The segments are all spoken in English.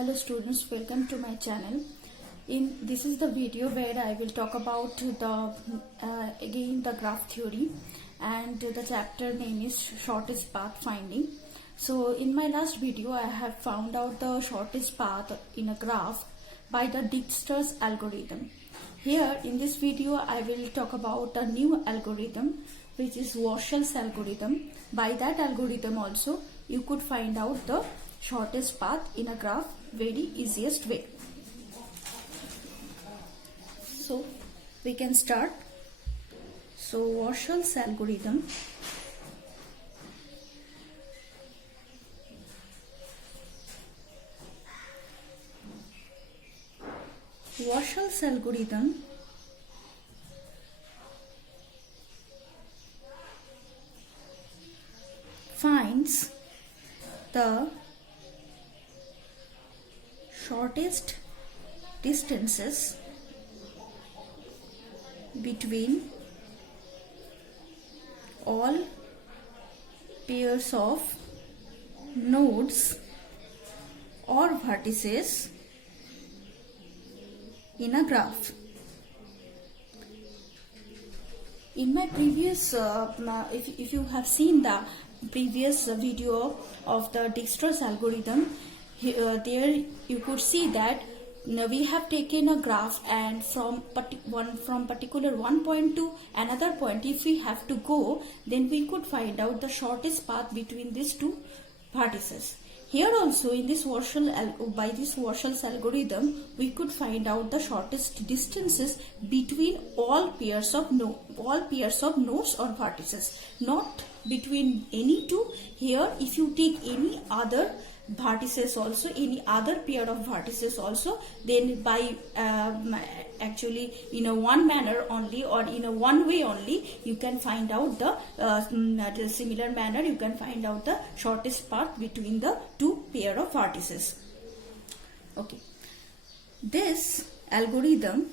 Hello students, welcome to my channel. This is the video where I will talk about again the graph theory, and the chapter name is shortest path finding. So in my last video I have found out the shortest path in a graph by the Dijkstra's algorithm. Here in this video I will talk about a new algorithm which is Warshall's algorithm. By that algorithm also you could find out the shortest path in a graph very easiest way. So we can start. So Warshall's algorithm. Warshall's algorithm finds the shortest distances between all pairs of nodes or vertices in a graph. In my previous, if you have seen the previous video of the Dijkstra's algorithm, there you could see that we have taken a graph, and from particular one point to another point, if we have to go, then we could find out the shortest path between these two vertices. Here also in this by this Warshall's algorithm, we could find out the shortest distances between all pairs of nodes or vertices, not between any two. Here if you take any other vertices also, any other pair of vertices also, then by actually in a one manner only, or in a one way only, you can find out the similar manner you can find out the shortest path between the two pair of vertices. Okay, this algorithm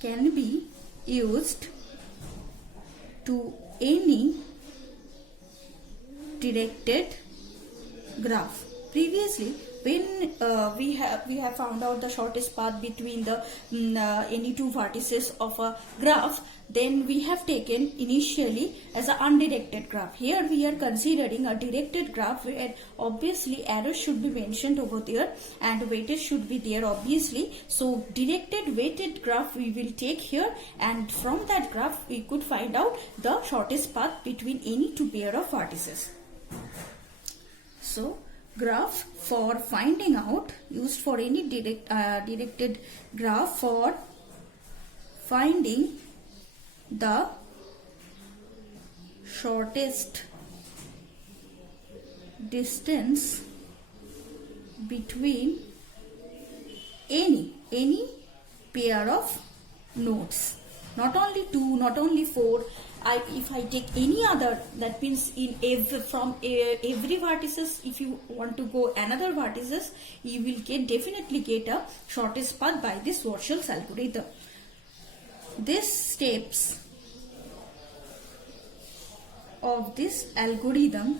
can be used to any directed graph. Previously, when we have found out the shortest path between the any two vertices of a graph, then we have taken initially as an undirected graph. Here we are considering a directed graph where obviously arrows should be mentioned over there and weightage should be there obviously. So directed weighted graph we will take here, and from that graph we could find out the shortest path between any two pair of vertices. So graph for finding out, used for any directed graph for finding the shortest distance between any pair of nodes, not only two, not only four. If I take any other, that means in from every vertices, if you want to go another vertices, you will definitely get a shortest path by this Warshall's algorithm. These steps of this algorithm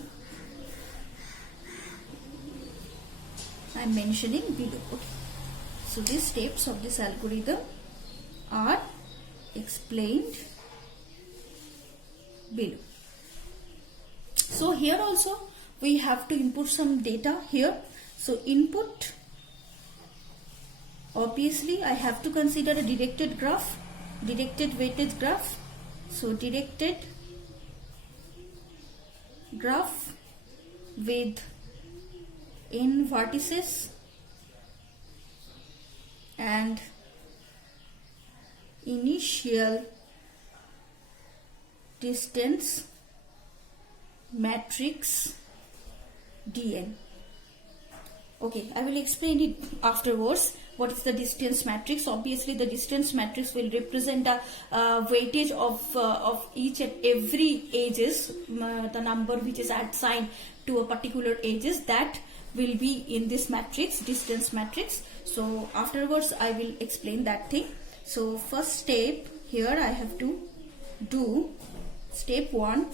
I am mentioning below. Okay. So these steps of this algorithm are explained below. So here also we have to input some data here. So input, obviously I have to consider a directed graph, directed weighted graph. So directed graph with n vertices and initial distance matrix Dn. Okay, I will explain it afterwards. What is the distance matrix? Obviously the distance matrix will represent the weightage of each and every edges, the number which is assigned to a particular edges, that will be in this matrix, distance matrix. So afterwards I will explain that thing. So first step, here I have to do step 1,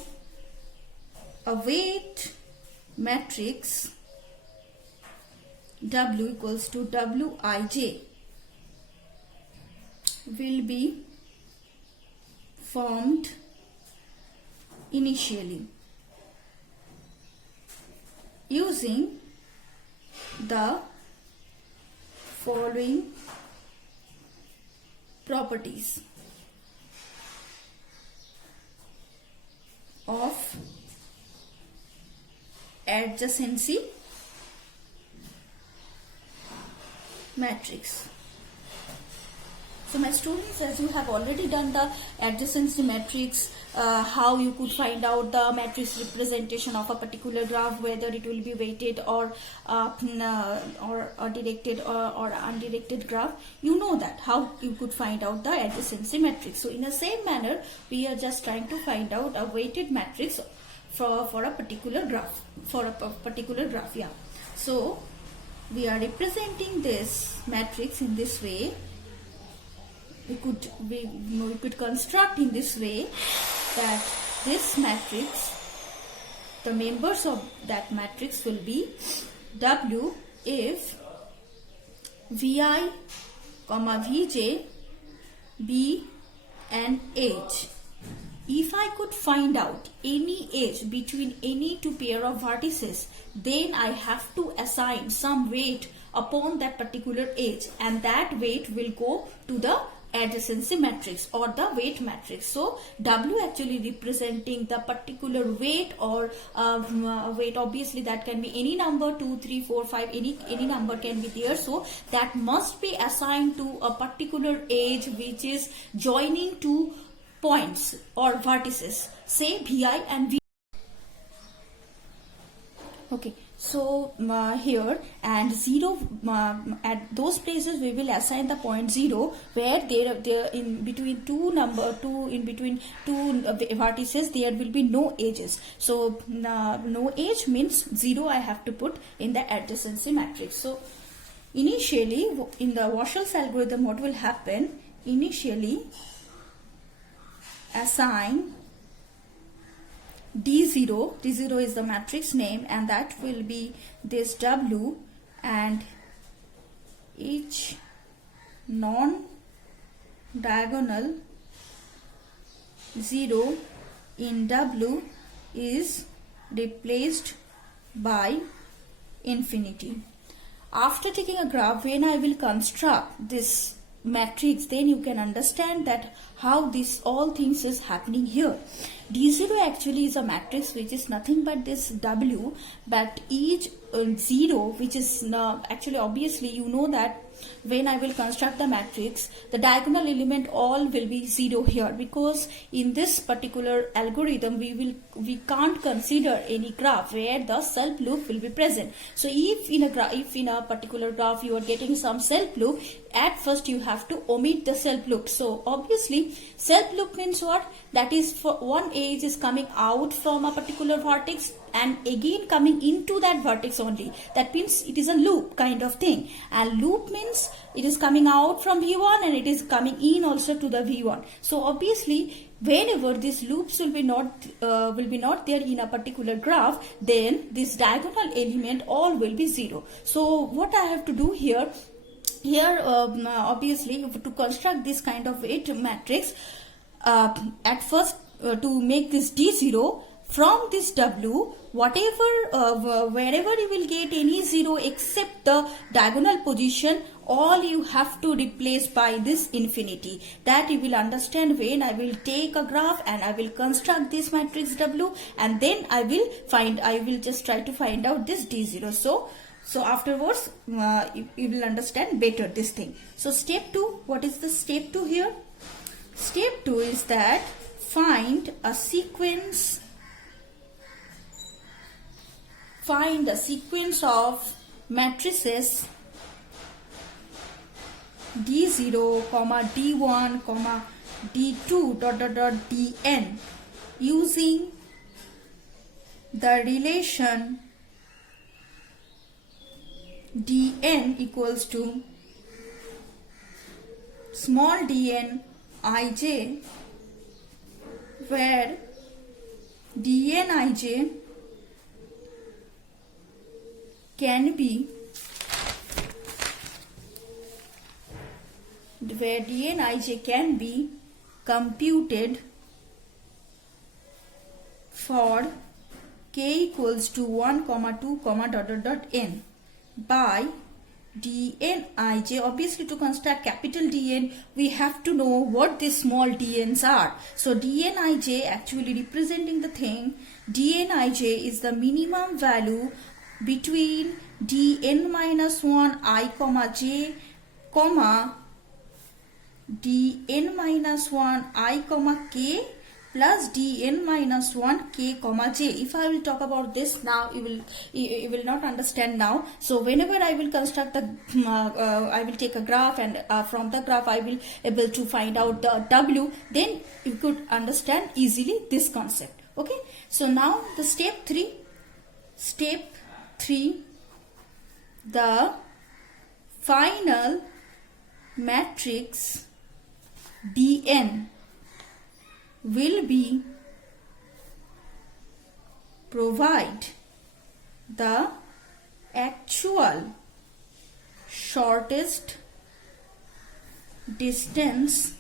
a weight matrix W equals to Wij will be formed initially using the following properties of adjacency matrix. So my students, as you have already done the adjacency matrix, how you could find out the matrix representation of a particular graph, whether it will be weighted or a directed or undirected graph, you know that how you could find out the adjacency matrix. So in the same manner, we are just trying to find out a weighted matrix for a particular graph, yeah. So we are representing this matrix in this way. We could construct in this way that this matrix, the members of that matrix will be W if Vi, Vj, B and H. If I could find out any edge between any two pair of vertices, then I have to assign some weight upon that particular edge, and that weight will go to the adjacency matrix or the weight matrix. So W actually representing the particular weight or weight. Obviously that can be any number, 2, 3, 4, 5, any number can be there. So that must be assigned to a particular edge which is joining two points or vertices, say Vi and V. Okay, so here and 0, at those places we will assign the point 0 where there in between two vertices there will be no edges. So no edge means 0 I have to put in the adjacency matrix. So initially in the Warshall's algorithm, what will happen? Initially assign D0 is the matrix name, and that will be this W, and each non-diagonal 0 in W is replaced by infinity. After taking a graph, when I will construct this matrix, then you can understand that how this all things is happening here. D0 actually is a matrix which is nothing but this W, but each 0 which is actually obviously you know that when I will construct the matrix, the diagonal element all will be 0 here, because in this particular algorithm we can't consider any graph where the self loop will be present. So if in a particular graph you are getting some self loop, at first you have to omit the self loop. So obviously self loop means what? That is, for one edge is coming out from a particular vertex and again coming into that vertex only. That means it is a loop kind of thing, and loop means it is coming out from V1 and it is coming in also to the V1. So obviously whenever these loops will be not there in a particular graph, then this diagonal element all will be 0. So what I have to do here obviously to construct this kind of weight matrix, at first to make this D0, from this W, wherever you will get any 0 except the diagonal position, all you have to replace by this infinity. That you will understand when I will take a graph and I will construct this matrix W, and then I will just try to find out this D0. So afterwards you will understand better this thing. So step 2, what is the step 2 here? Step 2 is that find a sequence of matrices D0, D1, D2, Dn using the relation Dn equals to small dn ij, where dn ij can be, where Dnij can be computed for k equals to 1, 2, n by Dnij. Obviously, to construct capital Dn, we have to know what these small dn's are. So Dnij actually representing the thing, Dnij is the minimum value between dn minus 1 I comma j comma dn minus 1 I comma k plus dn minus 1 k comma j. If I will talk about this now, you will not understand now. So whenever I will construct the I will take a graph, and from the graph I will able to find out the w, then you could understand easily this concept. Okay, so now the step 3, the final matrix Dn will be provide the actual shortest distance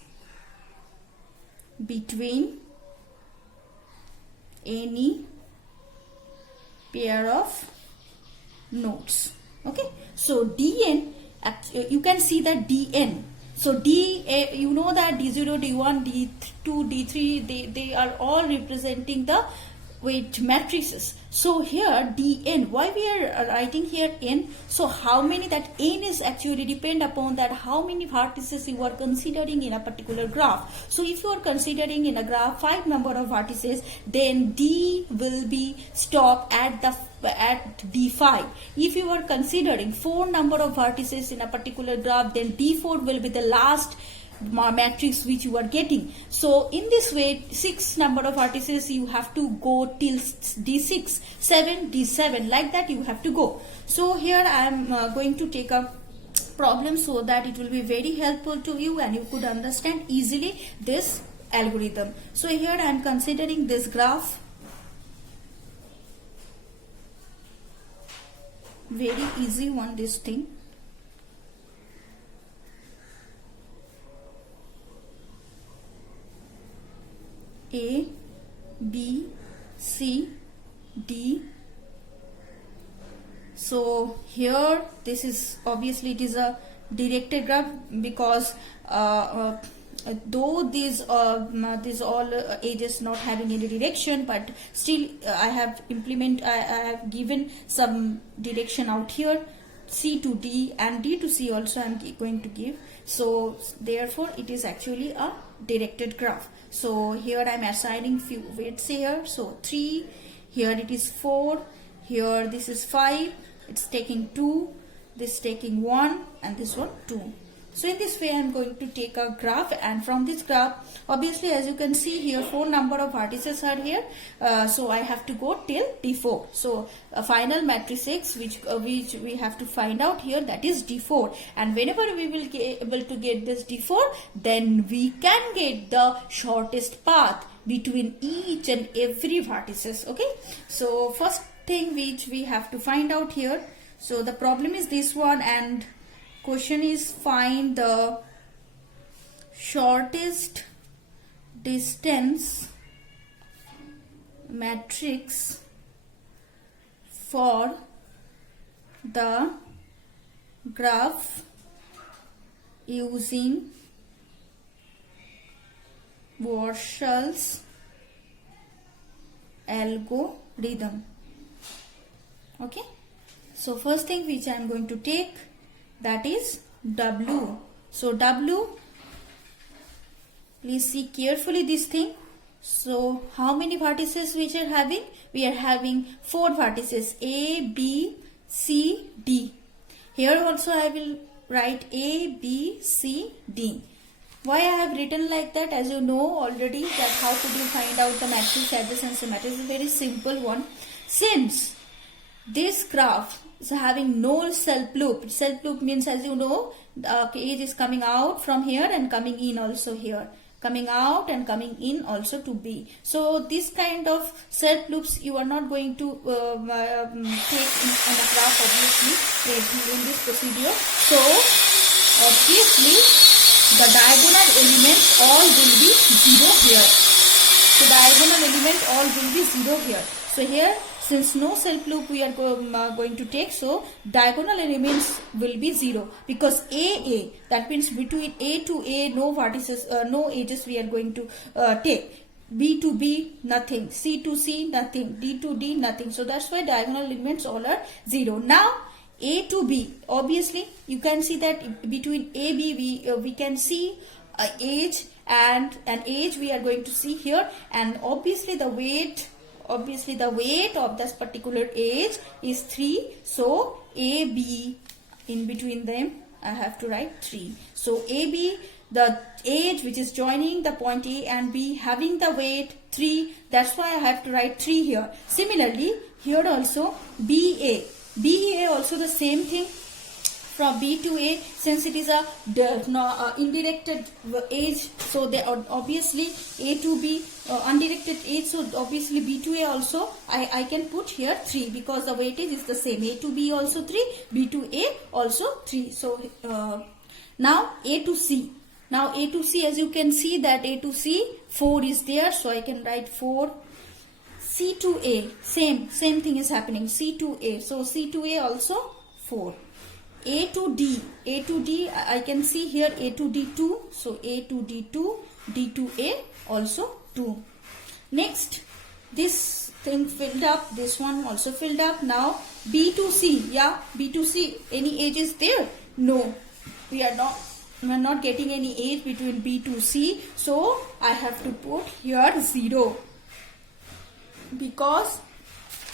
between any pair of nodes. Okay, so Dn, you can see that Dn. So you know that D0, D1, D2, D3, they are all representing the weight matrices. So here Dn, why we are writing here n? So how many, that n is actually depend upon that how many vertices you are considering in a particular graph. So if you are considering in a graph 5 number of vertices, then D will be stop at D5. If you are considering 4 number of vertices in a particular graph, then D4 will be the last matrix which you are getting. So in this way, 6 number of vertices you have to go till D6, 7, D7, like that you have to go. So here I am going to take a problem so that it will be very helpful to you and you could understand easily this algorithm. So here I am considering this graph, very easy one, this thing. A, B, C, D. So here this is obviously it is a directed graph, because though these all edges not having any direction, but still I have given some direction out here. C to D and D to C also I am going to give. So therefore it is actually a directed graph. So here I am assigning few weights here. So 3, here it is 4, here this is 5, it's taking 2, this taking 1, and this one 2. So in this way I am going to take a graph, and from this graph obviously as you can see here 4 number of vertices are here, so I have to go till D4. So a final matrix X which we have to find out here, that is D4, and whenever we will be able to get this D4, then we can get the shortest path between each and every vertices. Okay, so first thing which we have to find out here, so the problem is this one, and question is find the shortest distance matrix for the graph using Warshall's algorithm. Okay, so first thing which I am going to take, that is W. So W, please see carefully this thing. So how many vertices which are having? We are having 4 vertices, A, B, C, D. Here also I will write A, B, C, D. Why I have written like that? As you know already that how could you find out the matrix adjacency matrix is a very simple one. Since this graph is having no self loop. Self loop means, as you know, the edge is coming out from here and coming in also here. coming out and coming in also to B. So this kind of self loops you are not going to take on the graph obviously in this procedure. So obviously the diagonal elements all will be 0 here. So diagonal element all will be 0 here. So here, since no self loop we are going to take, so diagonal elements will be 0 because A, that means between A to A no vertices, no edges we are going to take. B to B nothing, C to C nothing, D to D nothing. So that's why diagonal elements all are 0. Now A to B, obviously you can see that between A, B we can see edge, and an edge we are going to see here, and obviously the weight of this particular edge is 3. So AB, in between them I have to write 3. So AB, the edge which is joining the point A and B, having the weight 3, that's why I have to write 3 here. Similarly here also BA also the same thing. From B to A, since it is a indirected edge, so they are obviously A to B undirected edge, so obviously B to A also I can put here 3 because the weightage is the same. A to B also 3, B to A also 3. So now A to C. Now A to C, as you can see that A to C 4 is there, so I can write 4. C to A, same thing is happening. C to A, so C to A also 4. A to D, I can see here A to D 2, so A to D 2, D to A also 2. Next, this thing filled up, this one also filled up. Now B to C, B to C, any edge is there? No, we are not getting any edge between B to C, so I have to put here 0, because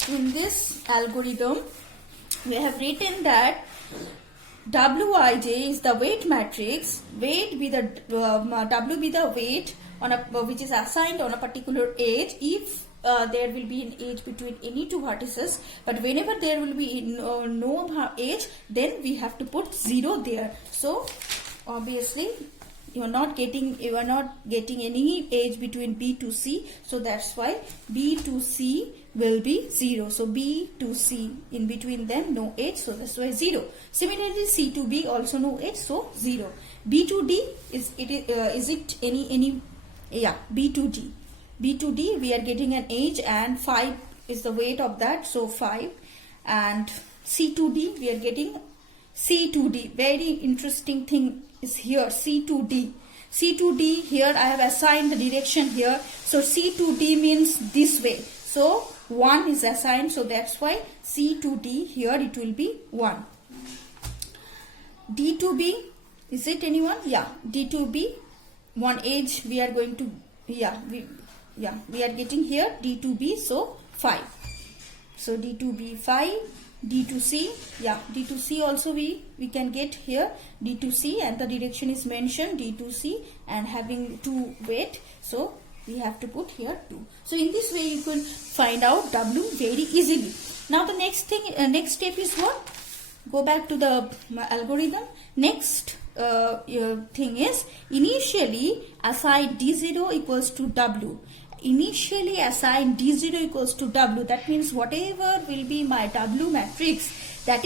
in this algorithm we have written that Wij is the weight matrix, weight be the W be the weight on a which is assigned on a particular edge if there will be an edge between any two vertices, but whenever there will be no edge, then we have to put 0 there. So obviously you are not getting any edge between B to C, so that's why B to C will be 0. So B to C, in between them no edge, so that's why 0. Similarly C to B also no edge, so 0. B to D is it any B to D. B to D we are getting an edge and 5 is the weight of that, so 5. And C to D we are getting C to D. Very interesting thing is here, C to D. C to D, here I have assigned the direction here, so C to D means this way, so 1 is assigned, so that's why C to D here it will be 1. D to B, is it anyone? D to B, one edge we are going to, we are getting here D to B, so 5. So D to B 5, D to C, D to C also we can get here D to C, and the direction is mentioned D to C and having 2 weight, so we have to put here 2. So in this way you can find out W very easily. Now the next step is what? Go back to the algorithm. Next thing is initially assign D0 equals to W. Initially assign D0 equals to W. That means whatever will be my W matrix, that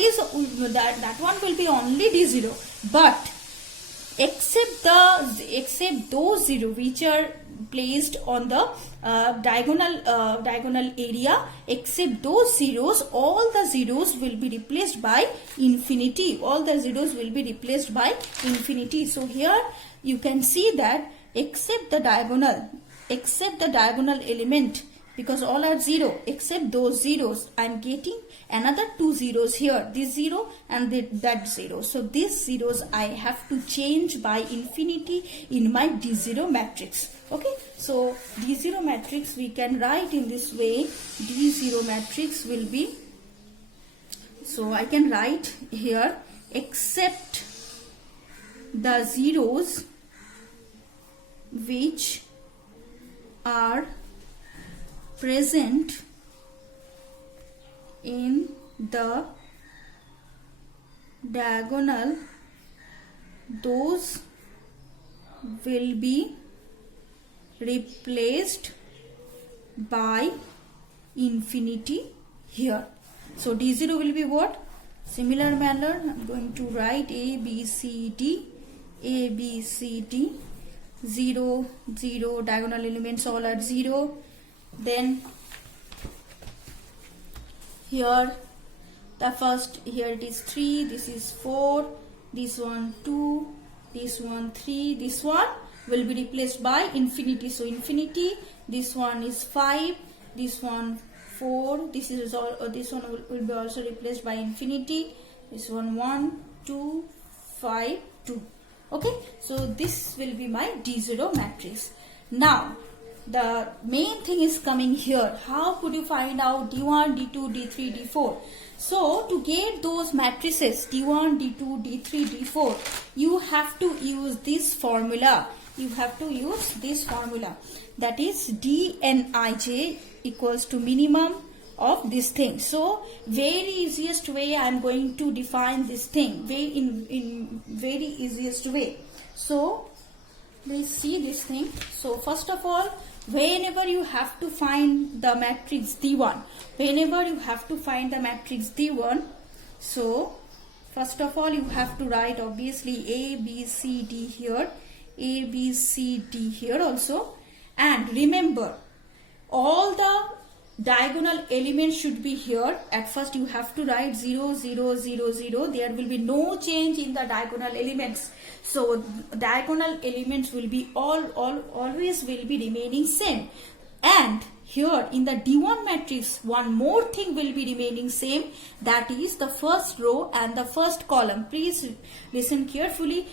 one will be only D0, but except those 0 which are placed on the diagonal area, except those zeros, all the zeros will be replaced by infinity. All the zeros will be replaced by infinity. So here you can see that except the diagonal element, because all are 0, except those zeros, I am getting another 2 zeros here, this 0 and that 0. So these zeros I have to change by infinity in my D0 matrix. Okay, so D0 matrix we can write in this way. D0 matrix will be, so I can write here, except the zeros which are present in the diagonal, those will be replaced by infinity here. So D0 will be what? Similar manner, I'm going to write A, B, C, D, 0, 0, diagonal elements all at 0. Then here the first, here it is 3, this is 4, this one 2, this one 3, this one will be replaced by infinity. So infinity, this one is 5, this one 4, this is all, this one will be also replaced by infinity. This one 1, 2, 5, 2. Okay, so this will be my D0 matrix. Now the main thing is coming here. How could you find out D1, D2, D3, D4? So to get those matrices D1, D2, D3, D4, you have to use this formula. You have to use this formula, that is Dnij equals to minimum of this thing. So very easiest way I am going to define this thing, in very easiest way. So please see this thing. So first of all, whenever you have to find the matrix D1, so first of all you have to write obviously A, B, C, D here, A, B, C, D here also, and remember all the diagonal elements should be here. At first you have to write 0, 0, 0, 0. There will be no change in the diagonal elements. So diagonal elements will be always will be remaining same. And here in the D1 matrix, one more thing will be remaining same, that is the first row and the first column. Please listen carefully.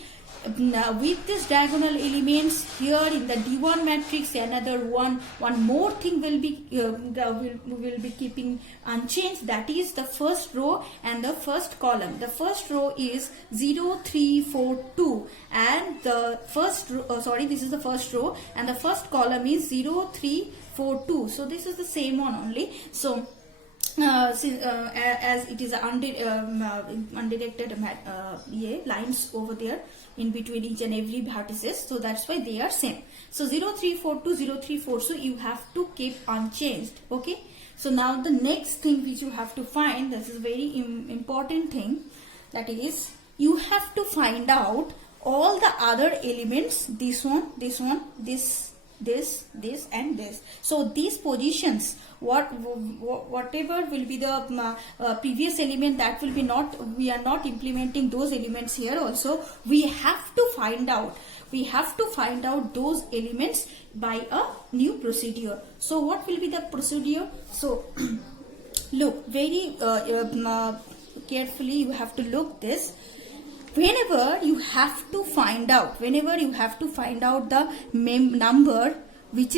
Now, with this diagonal elements here in the D1 matrix, another one more thing will be will be keeping unchanged, that is the first row and the first column. The first row is 0, 3, 4, 2, and the first this is the first row, and the first column is 0, 3, 4, 2. So this is the same one only. So as it is undirected lines over there in between each and every vertices, so that's why they are same. So 0, 3, 4, 2, 0, 3, 4, so you have to keep unchanged. Okay, so now the next thing which you have to find, this is very important thing, that is you have to find out all the other elements, this one, this, and this. So these positions, whatever will be the previous element, that will be not, we are not implementing those elements here also. We have to find out those elements by a new procedure. So what will be the procedure? So look very carefully, you have to look this. Whenever you have to find out the number which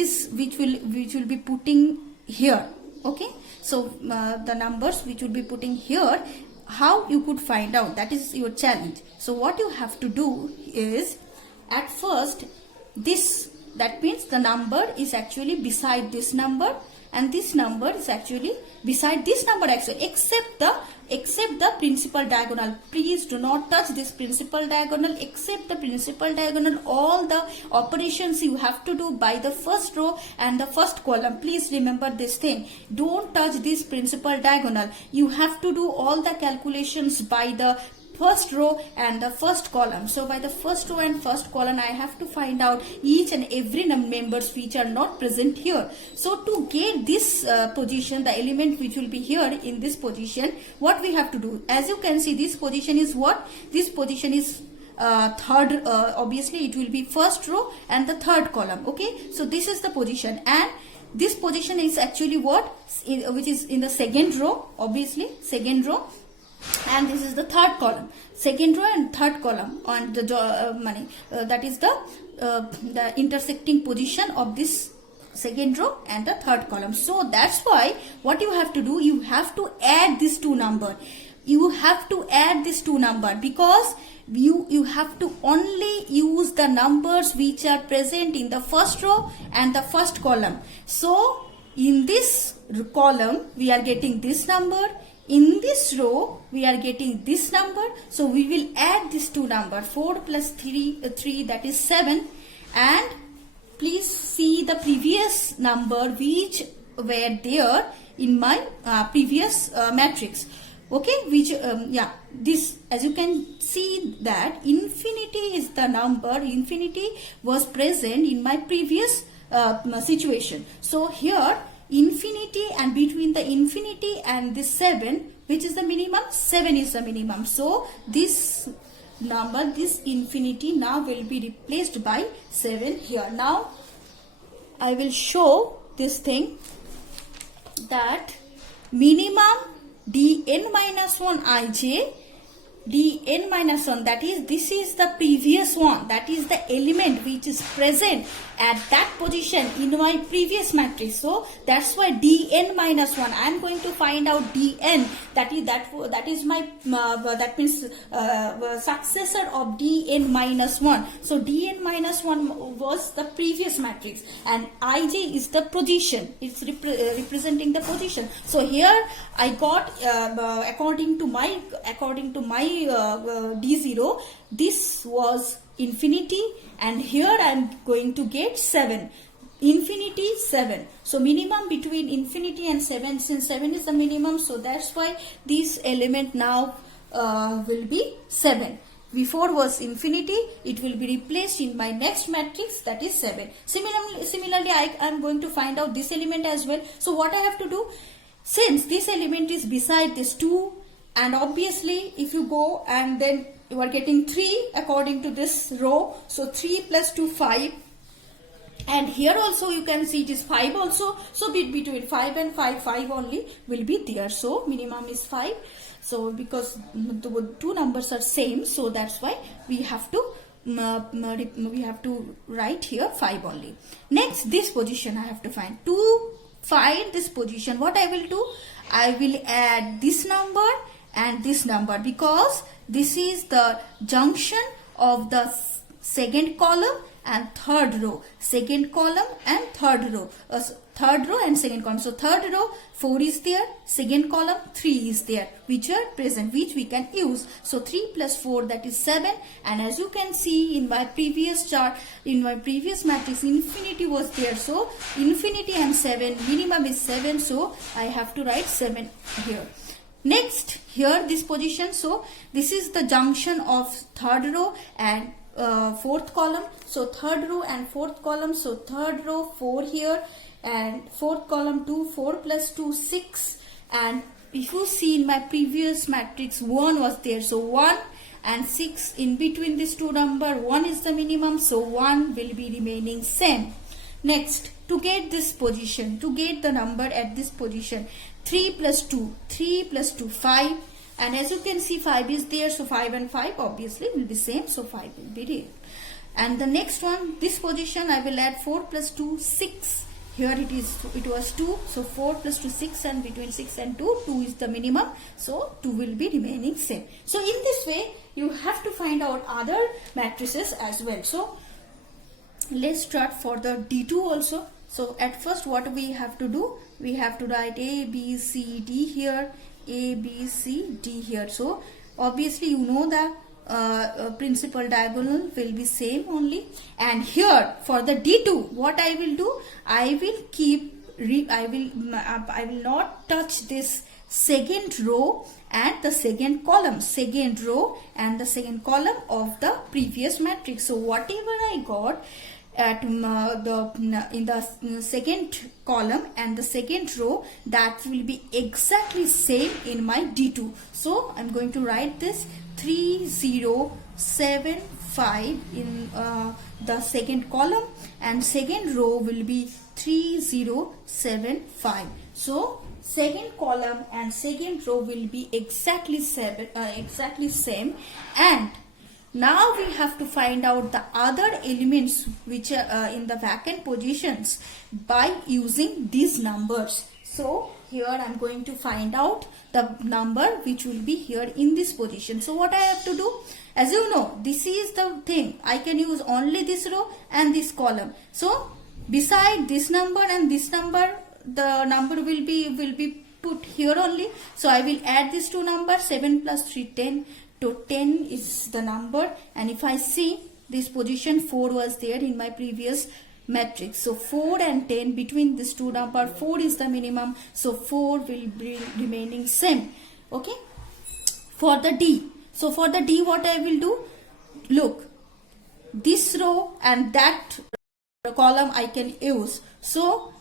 will be putting here, okay, so the numbers which will be putting here, how you could find out, that is your challenge. So what you have to do is, at first this, that means the number is actually beside this number, and this number is actually beside this number actually, except the principal diagonal. Please do not touch this principal diagonal, except the principal diagonal. All the operations you have to do by the first row and the first column. Please remember this thing, don't touch this principal diagonal. You have to do all the calculations by the first row and the first column. So by the first row and first column, I have to find out each and every members which are not present here. So to get this position, the element which will be here in this position, what we have to do, as you can see, this position is what? This position is third, obviously it will be first row and the third column. Okay, so this is the position, and this position is actually what? Which is in the second row, obviously second row. And this is the third column, second row and third column on the that is the intersecting position of this second row and the third column. So that's why what you have to do, you have to add these two number. You have to add this two number, because you have to only use the numbers which are present in the first row and the first column. So in this column we are getting this number, in this row we are getting this number. So we will add these two number, 4 plus 3, that is 7, and please see the previous number which were there in my previous matrix. Okay, which this, as you can see that infinity is the number, infinity was present in my previous situation. So here infinity, and between the infinity and this 7, which is the minimum, 7 is the minimum. So this number, this infinity now will be replaced by 7 here. Now I will show this thing, that minimum dn minus 1 ij, dn minus 1, that is, this is the previous one, that is the element which is present at that position in my previous matrix. So that's why dn minus 1, I am going to find out dn, that is my that means successor of dn minus 1. So dn minus 1 was the previous matrix, and ij is the position, it's representing the position. So here I got according to my d0, this was infinity, and here I am going to get 7, infinity 7. So minimum between infinity and 7, since 7 is the minimum, so that's why this element now will be 7. Before was infinity, it will be replaced in my next matrix, that is 7. Similarly I am going to find out this element as well. So what I have to do, since this element is beside this 2, and obviously if you go and then you are getting 3 according to this row, so 3 plus 2 5, and here also you can see it is 5 also, so between 5 and 5 only will be there. So minimum is 5. So because the two numbers are same, so that's why we have to write here 5 only. Next, this position I have to find. To find this position, what I will do, I will add this number and this number, because this is the junction of the second column and third row, second column and third row, third row and second column. So third row 4 is there, second column 3 is there, which are present, which we can use. So 3 plus 4, that is 7. And as you can see in my previous chart, in my previous matrix, infinity was there. So infinity and 7, minimum is 7. So I have to write 7 here. Next, here this position, so this is the junction of third row and fourth column. So third row and fourth column, so third row 4 here and fourth column 2, 4 plus 2 6, and if you see in my previous matrix 1 was there, so 1 and 6, in between these two number 1 is the minimum, so 1 will be remaining same. Next, to get this position, to get the number at this position, 3 plus 2, 5, and as you can see 5 is there, so 5 and 5 obviously will be same, so 5 will be there. And the next one, this position I will add 4 plus 2, 6. Here it was 2, so 4 plus 2 6, and between 6 and 2 is the minimum, so 2 will be remaining same. So in this way you have to find out other matrices as well. So let's start for the D2 also. So at first what we have to do, we have to write A, B, C, D here, A, B, C, D here. So obviously you know the principal diagonal will be same only. And here for the D2, what I will do, I will not touch this second row and the second column, second row and the second column of the previous matrix. So whatever I got at in the second column and the second row, that will be exactly same in my D2. So I'm going to write this 3075 in the second column, and second row will be 3075. So second column and second row will be exactly same, and now we have to find out the other elements which are in the vacant positions by using these numbers. So here I am going to find out the number which will be here in this position. So what I have to do, as you know, this is the thing, I can use only this row and this column. So beside this number and this number, the number will be put here only. So I will add these two numbers, 7 plus 3 10. So 10 is the number, and if I see this position 4 was there in my previous matrix. So 4 and 10, between these two number, 4 is the minimum, so 4 will be remaining same. Okay, for the D, so for the D what I will do, look, this row and that column I can use. So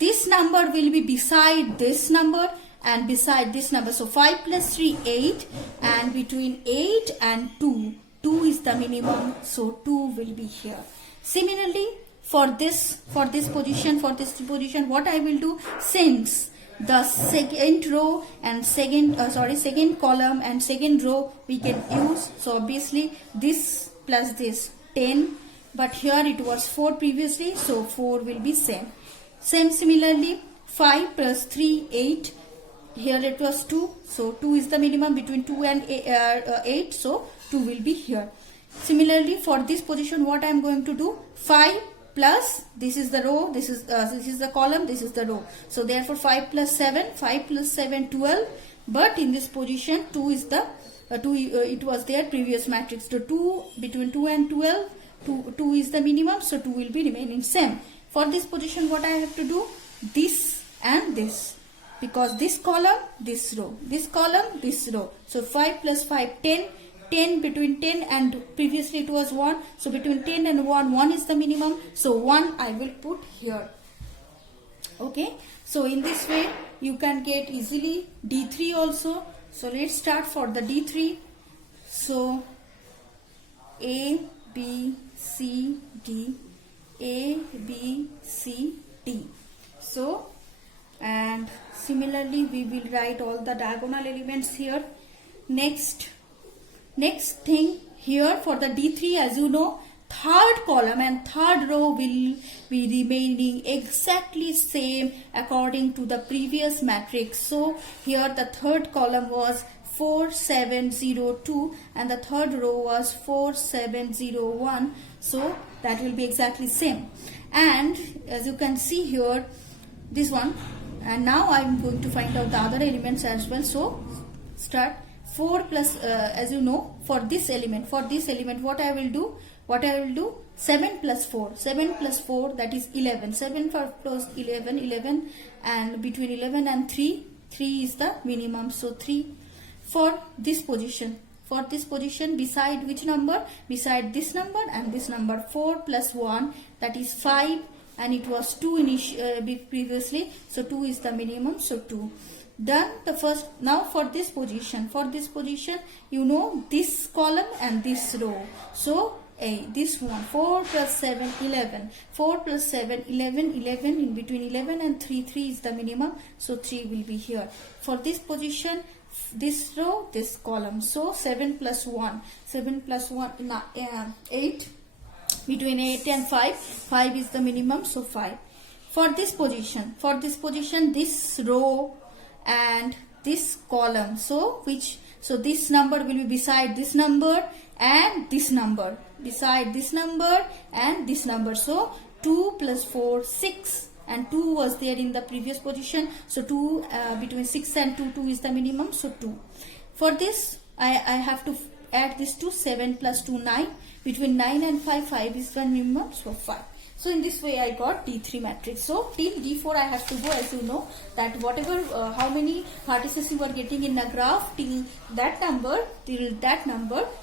this number will be beside this number and beside this number. So 5 plus 3, 8, and between 8 and 2, 2 is the minimum, so 2 will be here. Similarly, for this position, what I will do, since the second row and second column and second row we can use, so obviously this plus this 10, but here it was 4 previously, so 4 will be same. Similarly, 5 plus 3, 8, here it was 2, so 2 is the minimum, between 2 and 8, so 2 will be here. Similarly, for this position what I am going to do, 5 plus, this is the row, this is the column, this is the row, so therefore 5 plus 7, 12, but in this position 2 is the it was their previous matrix, so 2, between 2 and 12, 2 is the minimum, so 2 will be remaining same. For this position what I have to do, this and this, because this column, this row, this column, this row, so 5 plus 5, 10, 10, between 10 and previously it was 1, so between 10 and 1 is the minimum, so 1 I will put here. Okay, so in this way you can get easily D3 also. So let's start for the D3. So A, B, C, D, A, B, C, D. So, and similarly we will write all the diagonal elements here. Next thing here, for the D3, as you know, third column and third row will be remaining exactly same according to the previous matrix. So here the third column was 4702 and the third row was 4701, so that will be exactly same. And as you can see here, this one, and now I am going to find out the other elements as well. So start 4 plus as you know, for this element what I will do, 7 plus 4, that is 11, 7 plus 11, and between 11 and 3 is the minimum, so 3. For this position, beside which number, beside this number and this number, 4 plus 1, that is 5, and it was 2 previously, so 2 is the minimum, so 2. Done the first. Now for this position, you know this column and this row, so this one, 4 plus 7, 11, 4 plus 7, 11, in between 11 and 3 is the minimum, so 3 will be here. For this position, this row, this column, so 7 plus 1, 8, between 8 and 5 is the minimum, so 5. For this position, this row and this column, so this number will be beside this number and this number, so 2 plus 4, 6, and 2 was there in the previous position, so 2 between 6 and 2 is the minimum, so 2. For this I have to add this to 7 plus 2, 9, between 9 and 5 is the minimum, so 5. So in this way I got D3 matrix. So till D4 I have to go, as you know, that whatever how many vertices you are getting in a graph, till that number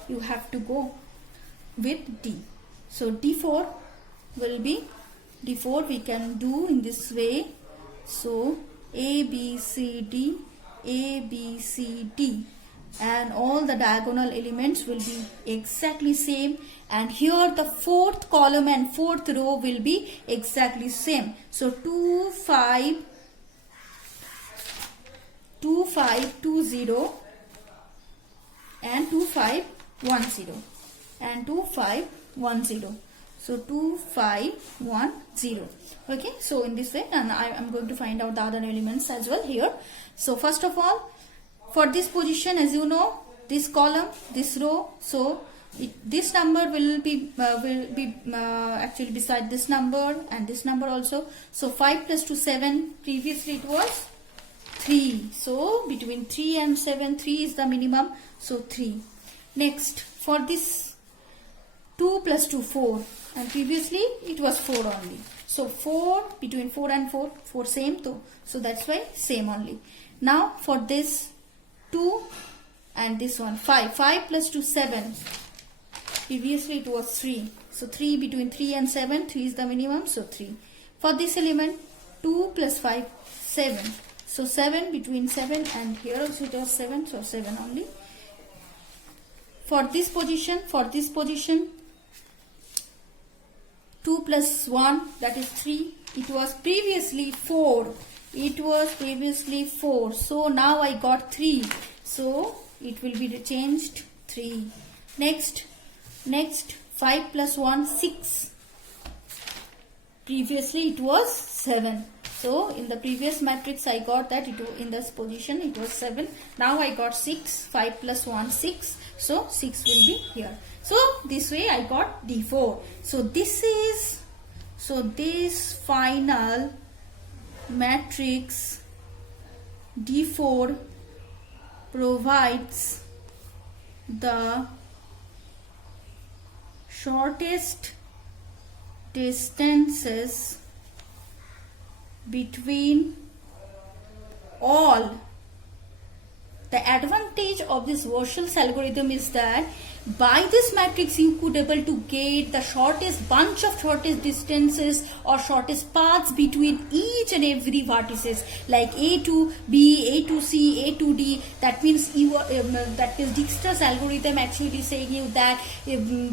you have to go with D. So D4 will be, D4 we can do in this way. So A, B, C, D, A, B, C, D, and all the diagonal elements will be exactly same, and here the fourth column and fourth row will be exactly same. So 2 5 2 5 2 0 and 2 5 1 0 and 2 5 1 0. So 2 5 1 0. Okay, so in this way, and I am going to find out the other elements as well here. So first of all, for this position, as you know, this column, this row, so this number will be actually beside this number and this number also. So 5 plus 2, 7, previously it was 3, so between 3 and 7, 3 is the minimum, so 3. Next, for this, 5 plus 2, 9, between 9 and 3 is the minimum, so 3. For this 7 plus 2, 11, 11, 11, in between 11 and 3 is the minimum, so 3. For this 3 plus 2, 9, between 3 and 7, 3 is the minimum, so 3. For this 2 plus 2, 4. And previously it was 4 only. So 4, between 4 and 4, 4 same too. So that's why same only. Now for this 2 and this one 5. 5 plus 2, 7. Previously it was 3. So 3, between 3 and 7, 3 is the minimum. So 3. For this element 2 plus 5, 7. So 7, between 7 and here also it was 7. So 7 only. For this position 2 plus 1, that is 3. It was previously 4. So now I got 3. So it will be changed 3. Next 5 plus 1, 6. Previously it was 7. So in the previous matrix I got that in this position it was 7. Now I got 6. 5 plus 1, 6. So 6 will be here. So this way I got D4. So this final matrix D4 provides the shortest distances between all. The advantage of this Warshall's algorithm is that by this matrix you could able to get the shortest bunch of shortest distances or shortest paths between each and every vertices, like A to B, A to C, A to D. That means that is Dijkstra's algorithm actually saying you that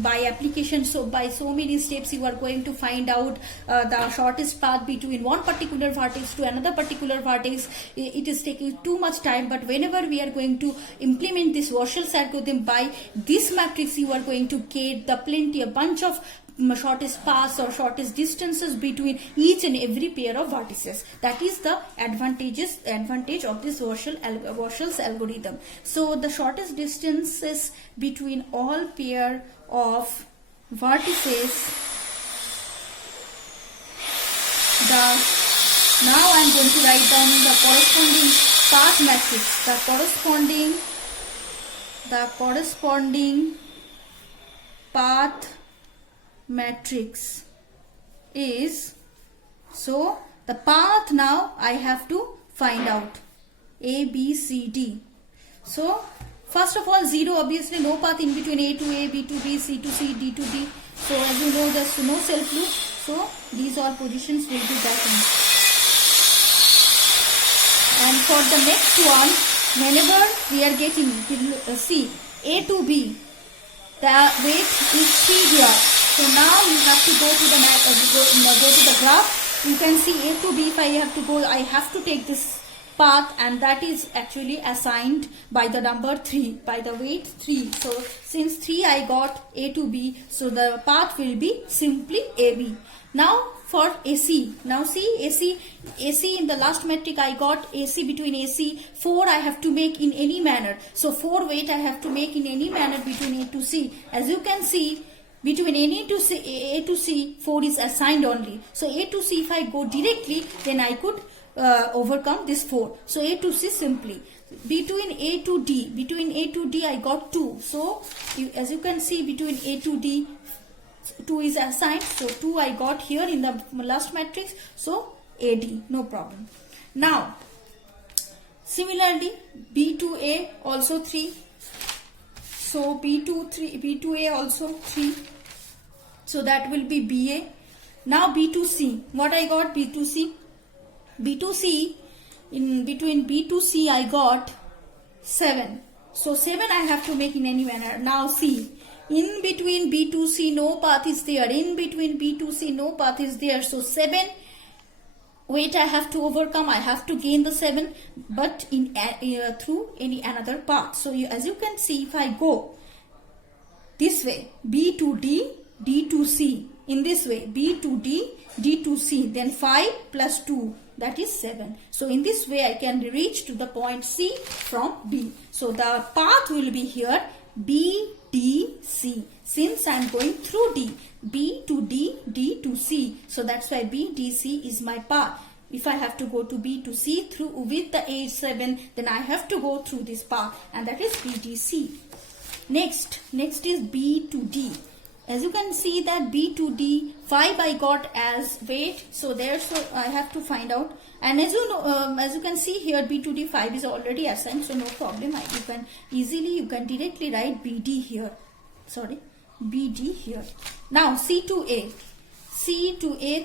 by application, so by so many steps you are going to find out the shortest path between one particular vertex to another particular vertex. It is taking too much time, but whenever we are going to implement this Warshall's algorithm by this matrix, you are going to get a bunch of shortest paths or shortest distances between each and every pair of vertices. That is the advantage of this Warshall's algorithm. So the shortest distances between all pair of vertices. Now I am going to write down the corresponding path matrix. The corresponding path matrix is, so the path now I have to find out A, B, C, D. So first of all 0, obviously no path in between A to A, B to B, C to C, D to D. So as you know there's no self loop. So these all positions will be vacant. And for the next one, whenever we are getting see A to B, the weight is 3 here. So now you have to go to the graph. You can see A to B. If I have to go, I have to take this path, and that is actually assigned by the number 3, by the weight 3. So since 3 I got A to B, so the path will be simply AB. Now for AC, now see AC in the last metric I got AC between AC 4 I have to make in any manner. So 4 weight I have to make in any manner between A to C. As you can see, between A to C 4 is assigned only. So A to C if I go directly, then I could overcome this 4. So A to C simply. Between A to D I got 2. So as you can see, between A to D 2 is assigned. So 2 I got here in the last matrix. So AD, no problem. Now similarly B to A also 3. So B to A also 3. So that will be BA. Now B to C. What I got? B to C. In between B to C I got 7. So 7 I have to make in any manner. Now C. In between B to C no path is there. So 7 weight I have to overcome. I have to gain the 7, but through any another path. So as you can see, if I go this way, B to D, D to C. In this way, B to D, D to C. Then 5 plus 2, that is 7. So in this way, I can reach to the point C from D. So the path will be here B, D, C. Since I am going through D, B to D, D to C. So that's why B, D, C is my path. If I have to go to B to C through with the age 7, then I have to go through this path, and that is B, D, C. Next is B to D. as you can see that B to D 5 I got as weight, so I have to find out. And as you know, as you can see here, B to D 5 is already assigned, so no problem. You can directly write BD here. Sorry, BD here. Now C to A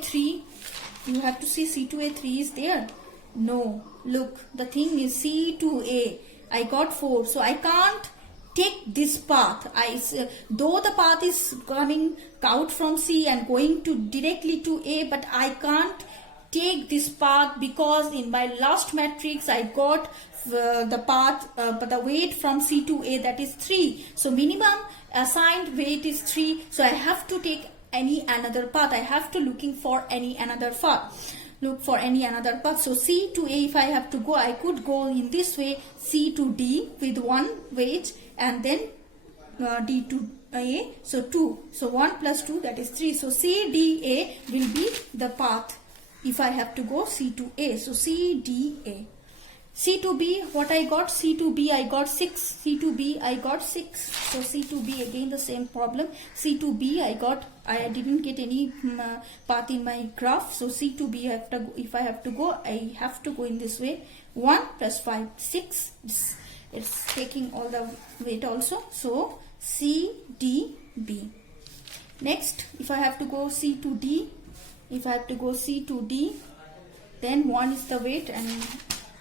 3. You have to see C to A 3 is there. No, look, the thing is C to A. I got 4, so I can't take this path. Though the path is coming out from C and going to directly to A, but I can't take this path because in my last matrix I got the path, the weight from C to A, that is 3. So minimum assigned weight is 3. So I have to take any another path. I have to looking for any another path. Look for any another path. So C to A, if I have to go, I could go in this way, C to D with 1 weight, and then D to A, so 2. So 1 plus 2, that is 3. So C, D, A will be the path if I have to go C to A. So C, D, A. C to B, what I got? C to B, I got 6. C to B, I got 6. So C to B, again the same problem. C to B, I didn't get any path in my graph. So C to B, if I have to go, I have to go in this way. 1 plus 5, 6. It's taking all the weight also. So C, D, B. Next, if I have to go C to D, then 1 is the weight, and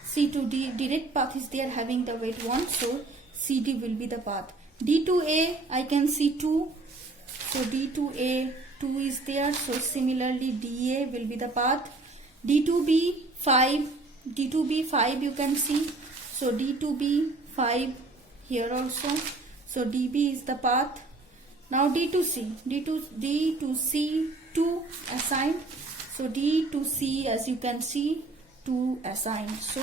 C to D direct path is there having the weight 1. So CD will be the path. D to A, I can see 2. So D to A, 2 is there. So similarly DA will be the path. D to B, 5. D to B, 5 you can see. So D to B, 5 here also. So DB is the path. Now D to C. D to C, 2 assigned. So D to C, as you can see, 2 assigned. So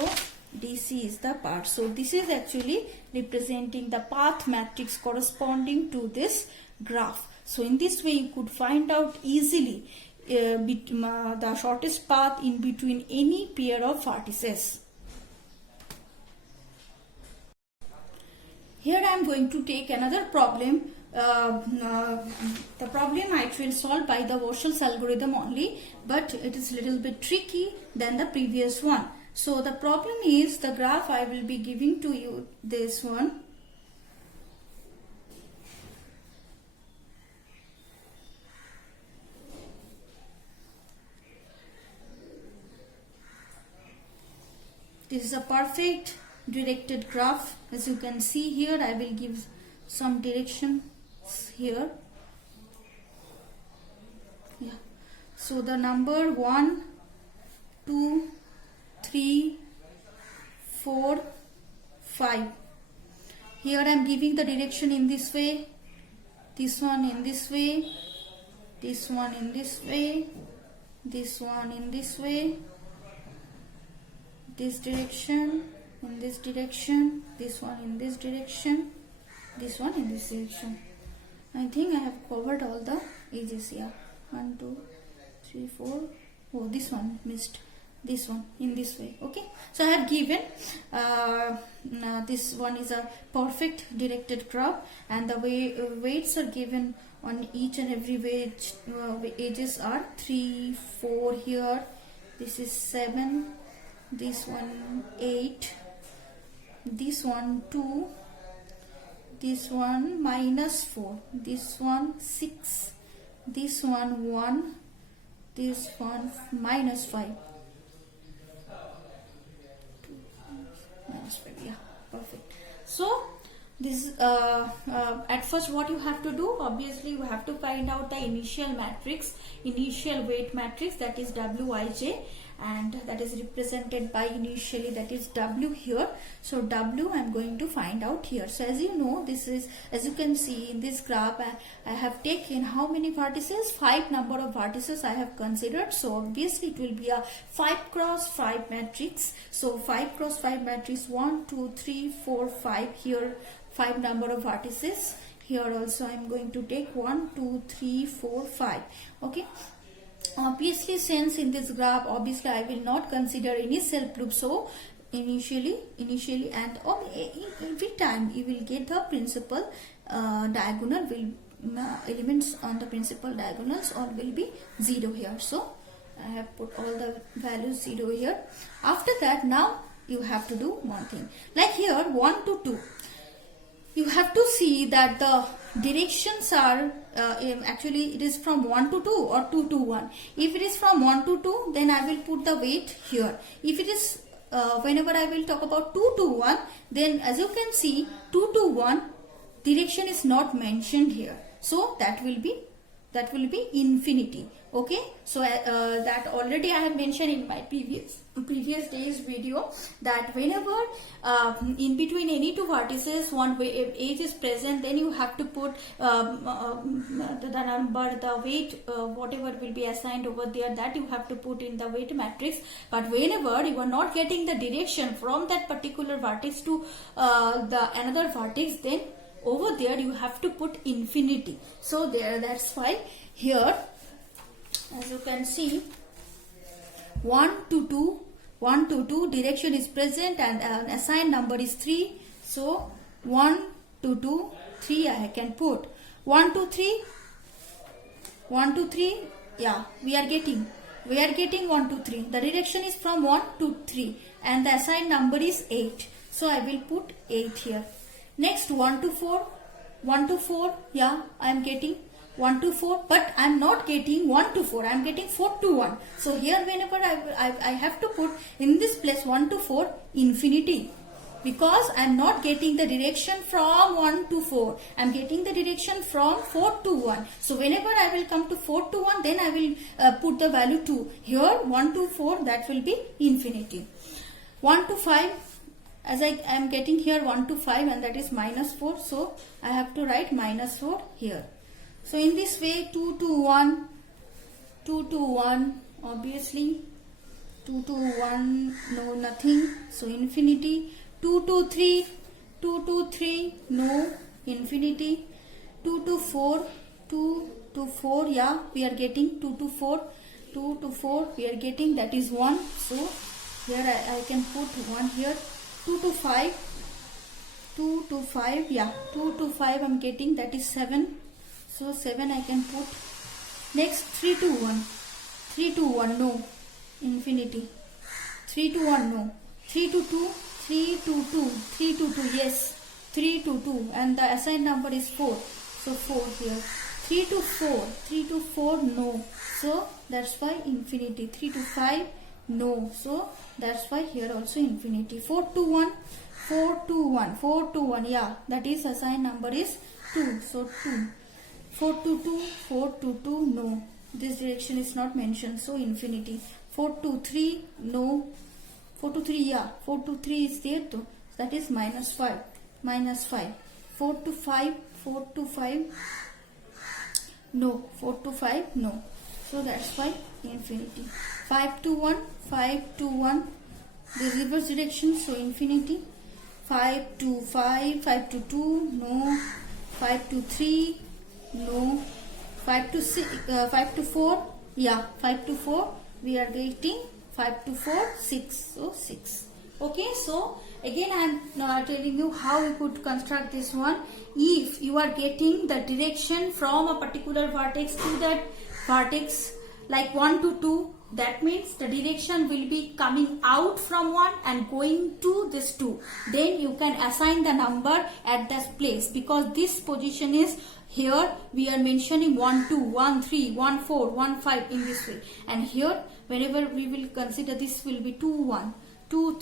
DC is the path. So this is actually representing the path matrix corresponding to this graph. So in this way you could find out easily the shortest path in between any pair of vertices. Here I am going to take another problem. The problem I will solve by the Warshall's algorithm only, but it is a little bit tricky than the previous one. So the problem is the graph I will be giving to you, this one. This is a perfect directed graph. As you can see here, I will give some direction here. Yeah. So the number 1, 2, 3, 4, 5. Here I am giving the direction in this way. This one in this way. This one in this way. This one in this way. This direction in this direction. This one in this direction. This one in this direction. I think I have covered all the edges here. 1, 2, 3, 4. Oh, this one missed. This one in this way. Okay. So I have given this one is a perfect directed graph, and the weights are given on each and every weight. Edges are 3, 4 here. This is 7. This one 8. This one 2. This one -4, this one 6, this one 1, this one -5. Yeah, perfect. So this at first what you have to do, obviously you have to find out the initial weight matrix, that is Wij, and that is represented by initially, that is W here. So W I am going to find out here. So as you know, this is, as you can see in this graph, I have taken how many vertices? 5 number of vertices I have considered. So obviously it will be a 5 cross 5 matrix. So 5 cross 5 matrix, 1, 2, 3, 4, 5. Here 5 number of vertices. Here also I am going to take 1, 2, 3, 4, 5. Okay. Obviously, since in this graph, obviously I will not consider any self loop. So initially and every time you will get the principal diagonal will elements on the principal diagonals all will be 0 here. So I have put all the values 0 here. After that, now you have to do one thing. Like here 1 to 2. You have to see that the directions are actually it is from 1 to 2 or 2 to 1. If it is from 1 to 2, then I will put the weight here. If it is whenever I will talk about 2 to 1, then as you can see 2 to 1 direction is not mentioned here. So that will be infinity. Okay, so that already I have mentioned in my previous days video, that whenever in between any two vertices one edge is present, then you have to put the number, the weight, whatever will be assigned over there, that you have to put in the weight matrix. But whenever you are not getting the direction from that particular vertex to the another vertex, then over there you have to put infinity. So that's why here, as you can see, 1 to 2 direction is present and assigned number is 3. So 1 to 2, 3 I can put. 1 to 3, yeah, we are getting 1 to 3. The direction is from 1 to 3 and the assigned number is 8. So I will put 8 here. Next 1 to 4, yeah, I am getting 1 to 4, but I am not getting 1 to 4, I am getting 4 to 1. So here whenever I have to put in this place 1 to 4 infinity, because I am not getting the direction from 1 to 4, I am getting the direction from 4 to 1. So whenever I will come to 4 to 1, then I will put the value 2. Here 1 to 4, that will be infinity. 1 to 5, as I am getting here 1 to 5 and that is minus 4, so I have to write minus 4 here. So in this way 2 to 1, obviously 2 to 1, no, nothing, so infinity. 2 to 3, no, infinity. 2 to 4, yeah, we are getting 2 to 4, we are getting, that is 1. So here I can put 1 here. 2 to 5, yeah, 2 to 5 I am getting, that is 7. So 7 I can put. Next 3 to 1, no, infinity. 3 to 1, no. 3 to 2, yes, 3 to 2 and the assigned number is 4. So 4 here. 3 to 4, no. So that's why infinity. 3 to 5, no. So that's why here also infinity. 4 to 1, yeah, that is assigned number is 2. So 2. 4 to 2, no. This direction is not mentioned, so infinity. 4 to 3, no. 4 to 3, yeah, 4 to 3 is there too. That is minus 5. 4 to 5, no. 4 to 5, no. So that's why infinity. 5 to 1, the reverse direction, so infinity. 5 to 2, no. 5 to 3, no. 5 to 4, yeah, 5 to 4 we are getting. 5 to 4, 6, so 6. Okay, so again I am telling you how you could construct this one. If you are getting the direction from a particular vertex to that vertex, like 1 to 2, that means the direction will be coming out from 1 and going to this 2. Then you can assign the number at that place, because this position is here we are mentioning 1 2, 1 3, 1 4, 1 5 in this way, and here whenever we will consider this will be 2 1, 2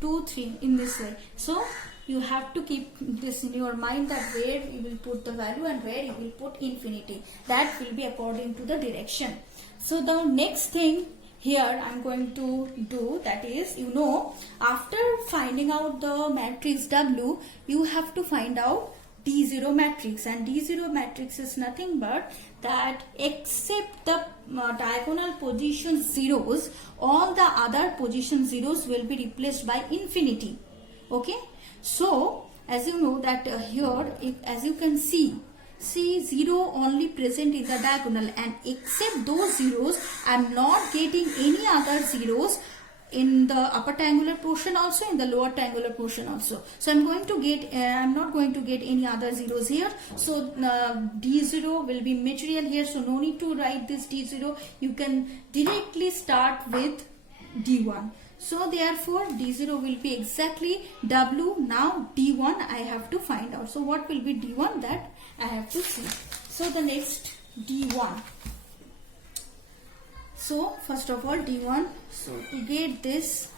3 in this way. So you have to keep this in your mind, that where you will put the value and where you will put infinity. That will be according to the direction. So the next thing here I am going to do, that is, after finding out the matrix W, you have to find out D0 matrix, and D0 matrix is nothing but that except the diagonal position zeros, all the other position zeros will be replaced by infinity. Okay, so as you know that here, as you can see 0 only present in the diagonal, and except those zeros I am not getting any other zeros in the upper triangular portion also, in the lower triangular portion also. So I'm going to get, I'm not going to get any other zeros here. So D0 will be material here. So no need to write this D0. You can directly start with D1. So therefore D0 will be exactly W. Now D1 I have to find out. So what will be D1, that I have to see. So the next D1. So first of all D1, so to get this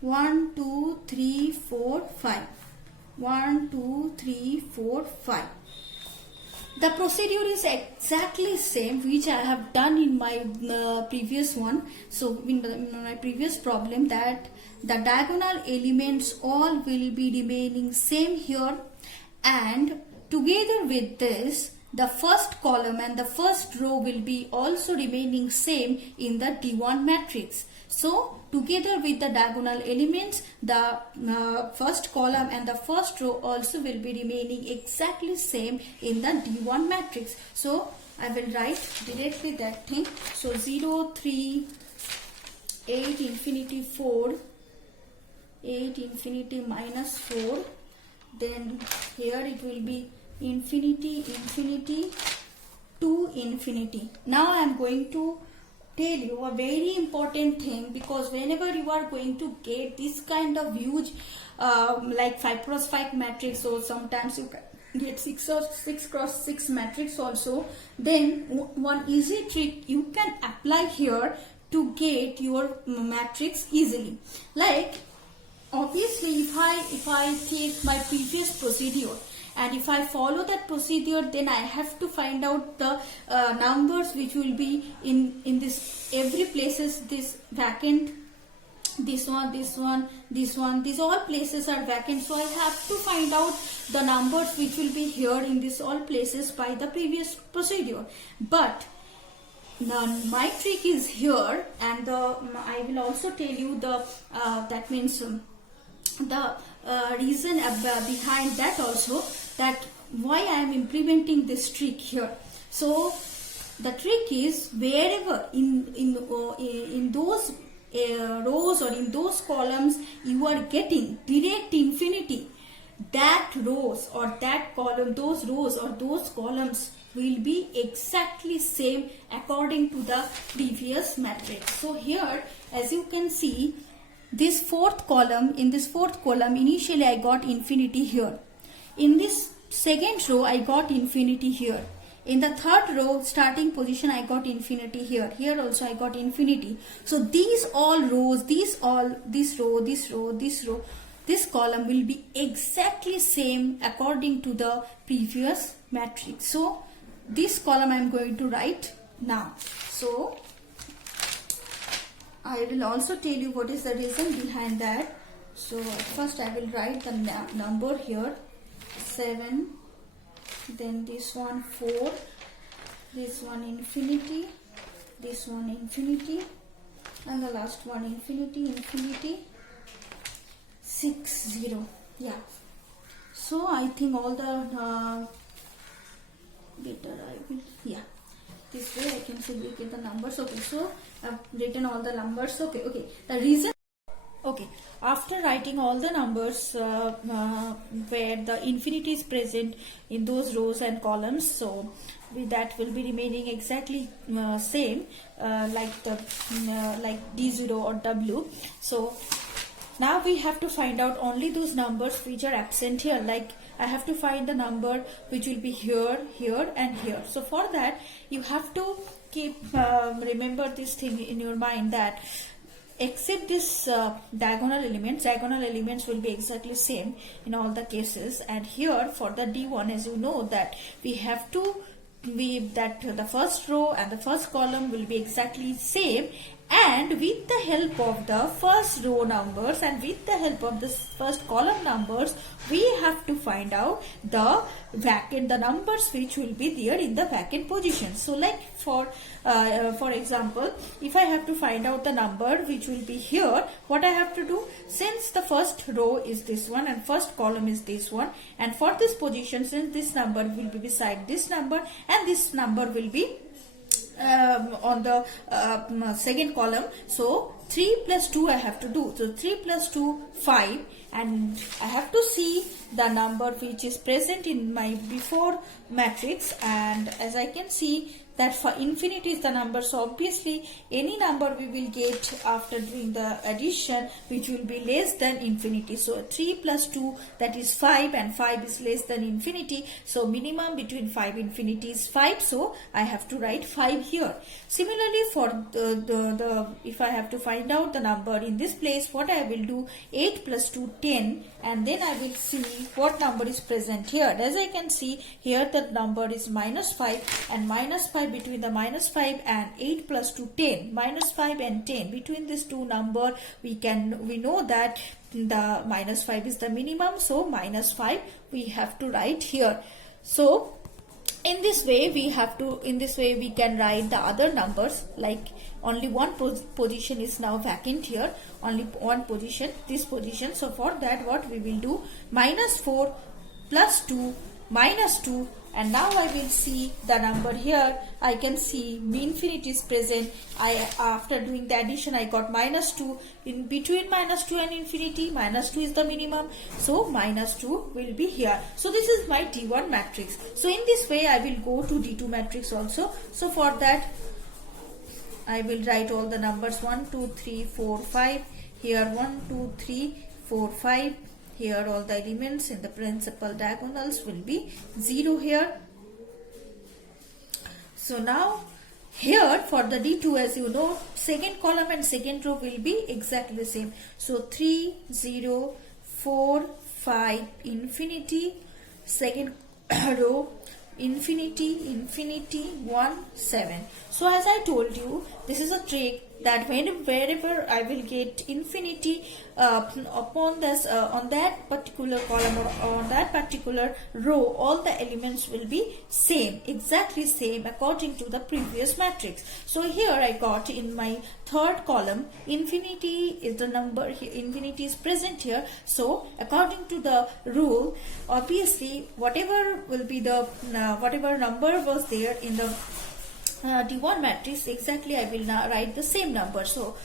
1, 2, 3, 4, 5. 1, 2, 3, 4, 5. The procedure is exactly same which I have done in my previous one. So in my previous problem, that the diagonal elements all will be remaining same here, and together with this the first column and the first row will be also remaining same in the D1 matrix. So together with the diagonal elements, the first column and the first row also will be remaining exactly same in the D1 matrix. So I will write directly that thing. So 0, 3, 8, infinity 4, 8, infinity minus 4. Then here it will be infinity, infinity, 2, infinity. Now I am going to tell you a very important thing, because whenever you are going to get this kind of huge like 5 cross 5 matrix, or sometimes you can get 6 or 6 cross 6 matrix also, then one easy trick you can apply here to get your matrix easily. Like obviously if I take my previous procedure, and if I follow that procedure, then I have to find out the numbers which will be in this every places, this vacant, this one, this one, this one, these all places are vacant. So I have to find out the numbers which will be here in this all places by the previous procedure. But now my trick is here, and I will also tell you the that means the reason behind that also, that why I am implementing this trick here. So the trick is, wherever in those rows or in those columns you are getting direct infinity, that rows or that column, those rows or those columns will be exactly same according to the previous matrix. So here, as you can see, this fourth column, in this fourth column initially I got infinity here. In this second row I got infinity here. In the third row starting position I got infinity here. Here also I got infinity. So these all rows, this row, this row, this row, this column will be exactly same according to the previous matrix. So this column I am going to write now. So I will also tell you what is the reason behind that. So first I will write the number here, 7, then this one 4, this one infinity, this one infinity, and the last one infinity, infinity, 6, 0. Yeah. So I think all the better I will, yeah. This way I can segregate the numbers. Okay, so I've written all the numbers. Okay. The reason. Okay, after writing all the numbers where the infinity is present in those rows and columns, so that will be remaining exactly same like the like D0 or W. So now we have to find out only those numbers which are absent here. Like I have to find the number which will be here, here and here. So for that you have to keep remember this thing in your mind, that except this diagonal elements will be exactly same in all the cases. And here for the D1, as you know, that we have to that the first row and the first column will be exactly same, and with the help of the first row numbers and with the help of the first column numbers, we have to find out the numbers which will be there in the vacant position. So like for example, if I have to find out the number which will be here, what I have to do, since the first row is this one and first column is this one, and for this position, since this number will be beside this number and this number will be on the second column, so 3 plus 2 I have to do. So 3 plus 2, 5, and I have to see the number which is present in my before matrix, and as I can see that for infinity is the number, so obviously any number we will get after doing the addition which will be less than infinity. So 3 plus 2, that is 5, and 5 is less than infinity, so minimum between 5 infinity is 5, so I have to write 5 here. Similarly for the if I have to find out the number in this place, what I will do, 8 plus 2, 10, and then I will see what number is present here. As I can see here, the number is minus 5, and minus 5, between the minus 5 and 8 plus 2, 10, minus 5 and 10, between these two number we know that the minus 5 is the minimum, so minus 5 we have to write here. So in this way we can write the other numbers, like only one position is now vacant here, only one position, this position. So for that, what we will do, minus 4 plus 2 minus 2, and now I will see the number here. I can see infinity is present. After doing the addition, I got minus 2. In between minus 2 and infinity, minus 2 is the minimum, so minus 2 will be here. So this is my D1 matrix. So in this way I will go to D2 matrix also. So for that I will write all the numbers 1, 2, 3, 4, 5. Here 1, 2, 3, 4, 5. Here all the elements in the principal diagonals will be 0 here. So now here for the D2, as you know, second column and second row will be exactly the same. So 3, 0, 4, 5, infinity, second row, infinity, infinity, 1, 7. So as I told you, this is a trick that wherever I will get infinity upon this on that particular column or on that particular row, all the elements will be same, exactly same according to the previous matrix. So here I got in my third column, infinity is the number here, infinity is present here. So according to the rule, obviously whatever will be the whatever number was there in the D1 matrix, exactly I will now write the same number. So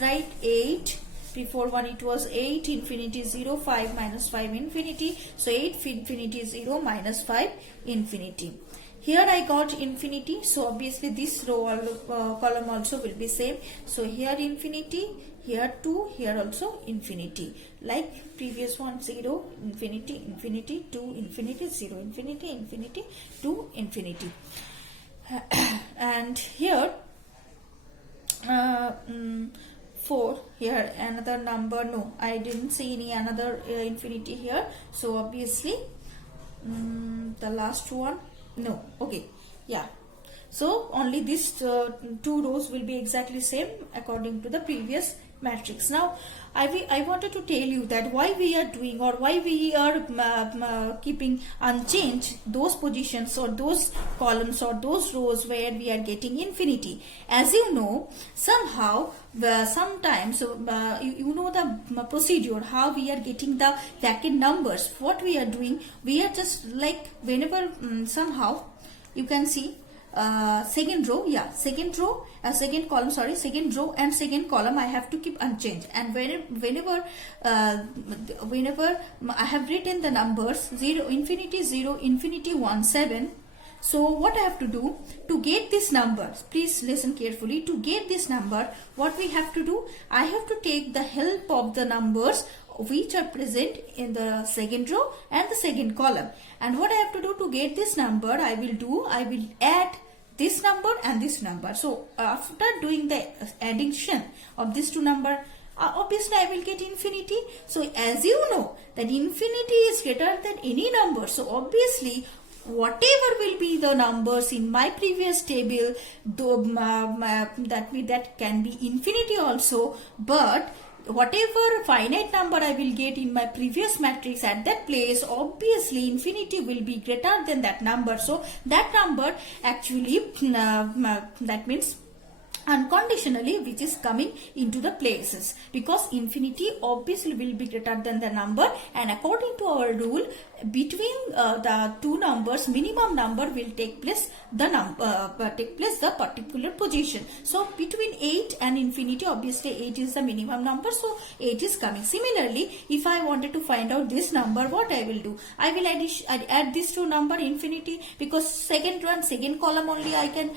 write 8, before one it was 8, infinity 0, 5 minus 5 infinity, so 8 infinity 0 minus 5 infinity. Here I got infinity, so obviously this row column also will be same. So here infinity, here 2, here also infinity, like previous one, 0, infinity, infinity, 2, infinity, 0, infinity, infinity, 2, infinity. And here 4, here another number, no, I didn't see any another infinity here, so obviously the last one, no, okay, yeah. So only these two rows will be exactly same according to the previous matrix. Now I wanted to tell you that why we are doing or why we are keeping unchanged those positions or those columns or those rows where we are getting infinity. As you know, somehow sometimes you know the procedure how we are getting the vacant numbers. What we are doing, we are just like whenever somehow you can see second row, second row, second column, second row and second column I have to keep unchanged, and whenever I have written the numbers 0, infinity 1, 7. So what I have to do to get this number, please listen carefully, to get this number, what we have to do, I have to take the help of the numbers which are present in the second row and the second column. And what I have to do to get this number, I will add this number and this number. So after doing the addition of these two numbers, obviously I will get infinity. So as you know that infinity is greater than any number, so obviously whatever will be the numbers in my previous table, though that can be infinity also, but whatever finite number I will get in my previous matrix at that place, obviously infinity will be greater than that number. So that number actually that means unconditionally which is coming into the places, because infinity obviously will be greater than the number, and according to our rule between the two numbers minimum number will take place the number take place the particular position. So between 8 and infinity, obviously 8 is the minimum number, so 8 is coming. Similarly, if I wanted to find out this number, what I will do, I will add this to number infinity, because second column only I can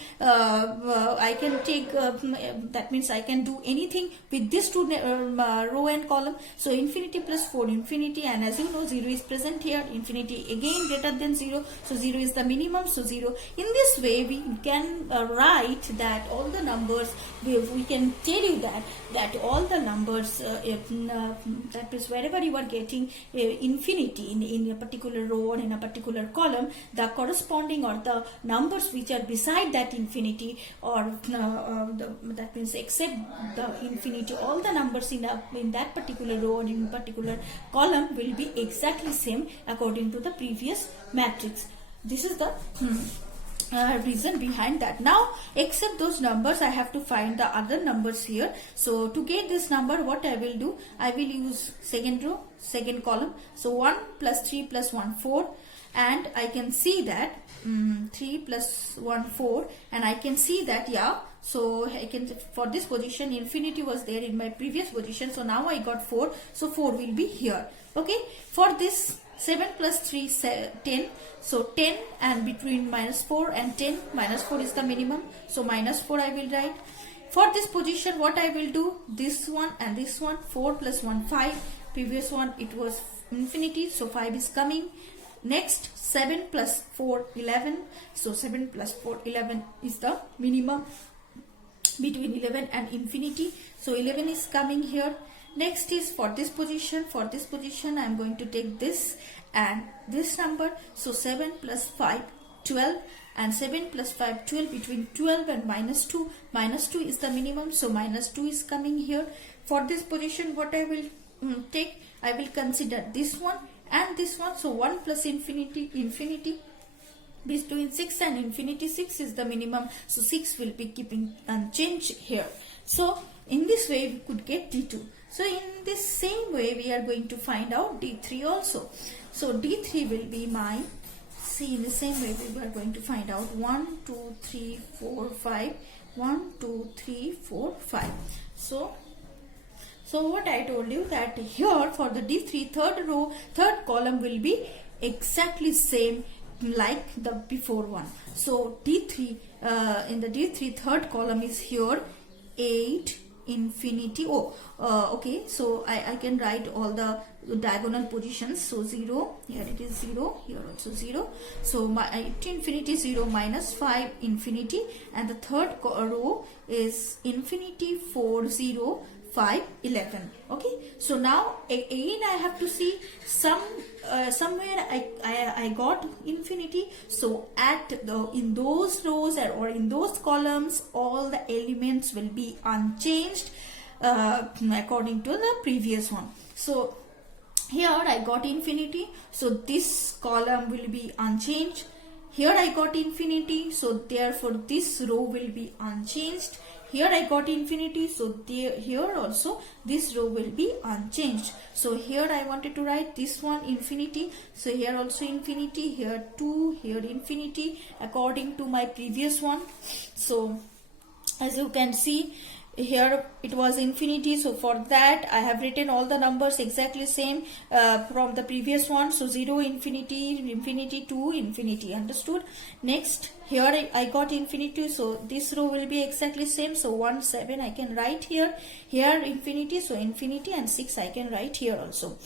take, that means I can do anything with this two row and column. So infinity plus 4 infinity, and as you know 0 is present here, infinity again greater than 0, so 0 is the minimum, so 0. In this way we can write that all the numbers, we can tell you that all the numbers, that is wherever you are getting infinity in a particular row or in a particular column, the corresponding or the numbers which are beside that infinity, or that means except the infinity, all the numbers in that particular row or in particular column will be exactly same according to the previous matrix. This is the reason behind that. Now except those numbers, I have to find the other numbers here. So to get this number, what I will do, I will use second row, second column. So 1 plus 3 plus 1 4, and I can see that 3 plus 1 4, and I can see that, yeah, so I can, for this position infinity was there in my previous position, so now I got 4, so 4 will be here. Okay, for this 7 plus 3 10, so 10, and between minus 4 and 10, minus 4 is the minimum, so minus 4 I will write. For this position, what I will do, this one and this one, 4 plus 1 5, previous one it was infinity, so 5 is coming. Next 7 plus 4 11, so 7 plus 4 11 is the minimum between 11 and infinity, so 11 is coming here. Next is for this position, I am going to take this and this number, so 7 plus 5 12, and 7 plus 5 12, between 12 and minus 2 is the minimum, so minus 2 is coming here. For this position, what I will take, I will consider this one and this one, so 1 plus infinity between 6 and infinity, 6 is the minimum, so 6 will be keeping unchanged here. So in this way we could get D2. So in this same way we are going to find out D3 also. So D3 will be my, see, in the same way we are going to find out 1 2 3 4 5, 1 2 3 4 5. So what I told you, that here for the D3, third row, third column will be exactly same like the before one. So D3, in the D3 third column is here 8 infinity. Okay, so I can write all the diagonal positions. So 0, here it is 0, here also 0. So my 8 infinity 0, minus 5 infinity, and the third row is infinity 4 0 5 11. Okay, so now again I have to see somewhere I got infinity, so in those rows or in those columns all the elements will be unchanged according to the previous one. So here I got infinity, so this column will be unchanged. Here I got infinity, so therefore this row will be unchanged. Here I got infinity, so here also this row will be unchanged. So here I wanted to write this one infinity, so here also infinity, here 2, here infinity according to my previous one. So as you can see, here it was infinity, so for that I have written all the numbers exactly same from the previous one. So 0 infinity, infinity 2, infinity, understood. Next here I got infinity, so this row will be exactly same, so 1 7 I can write here, here infinity, so infinity, and 6 I can write here also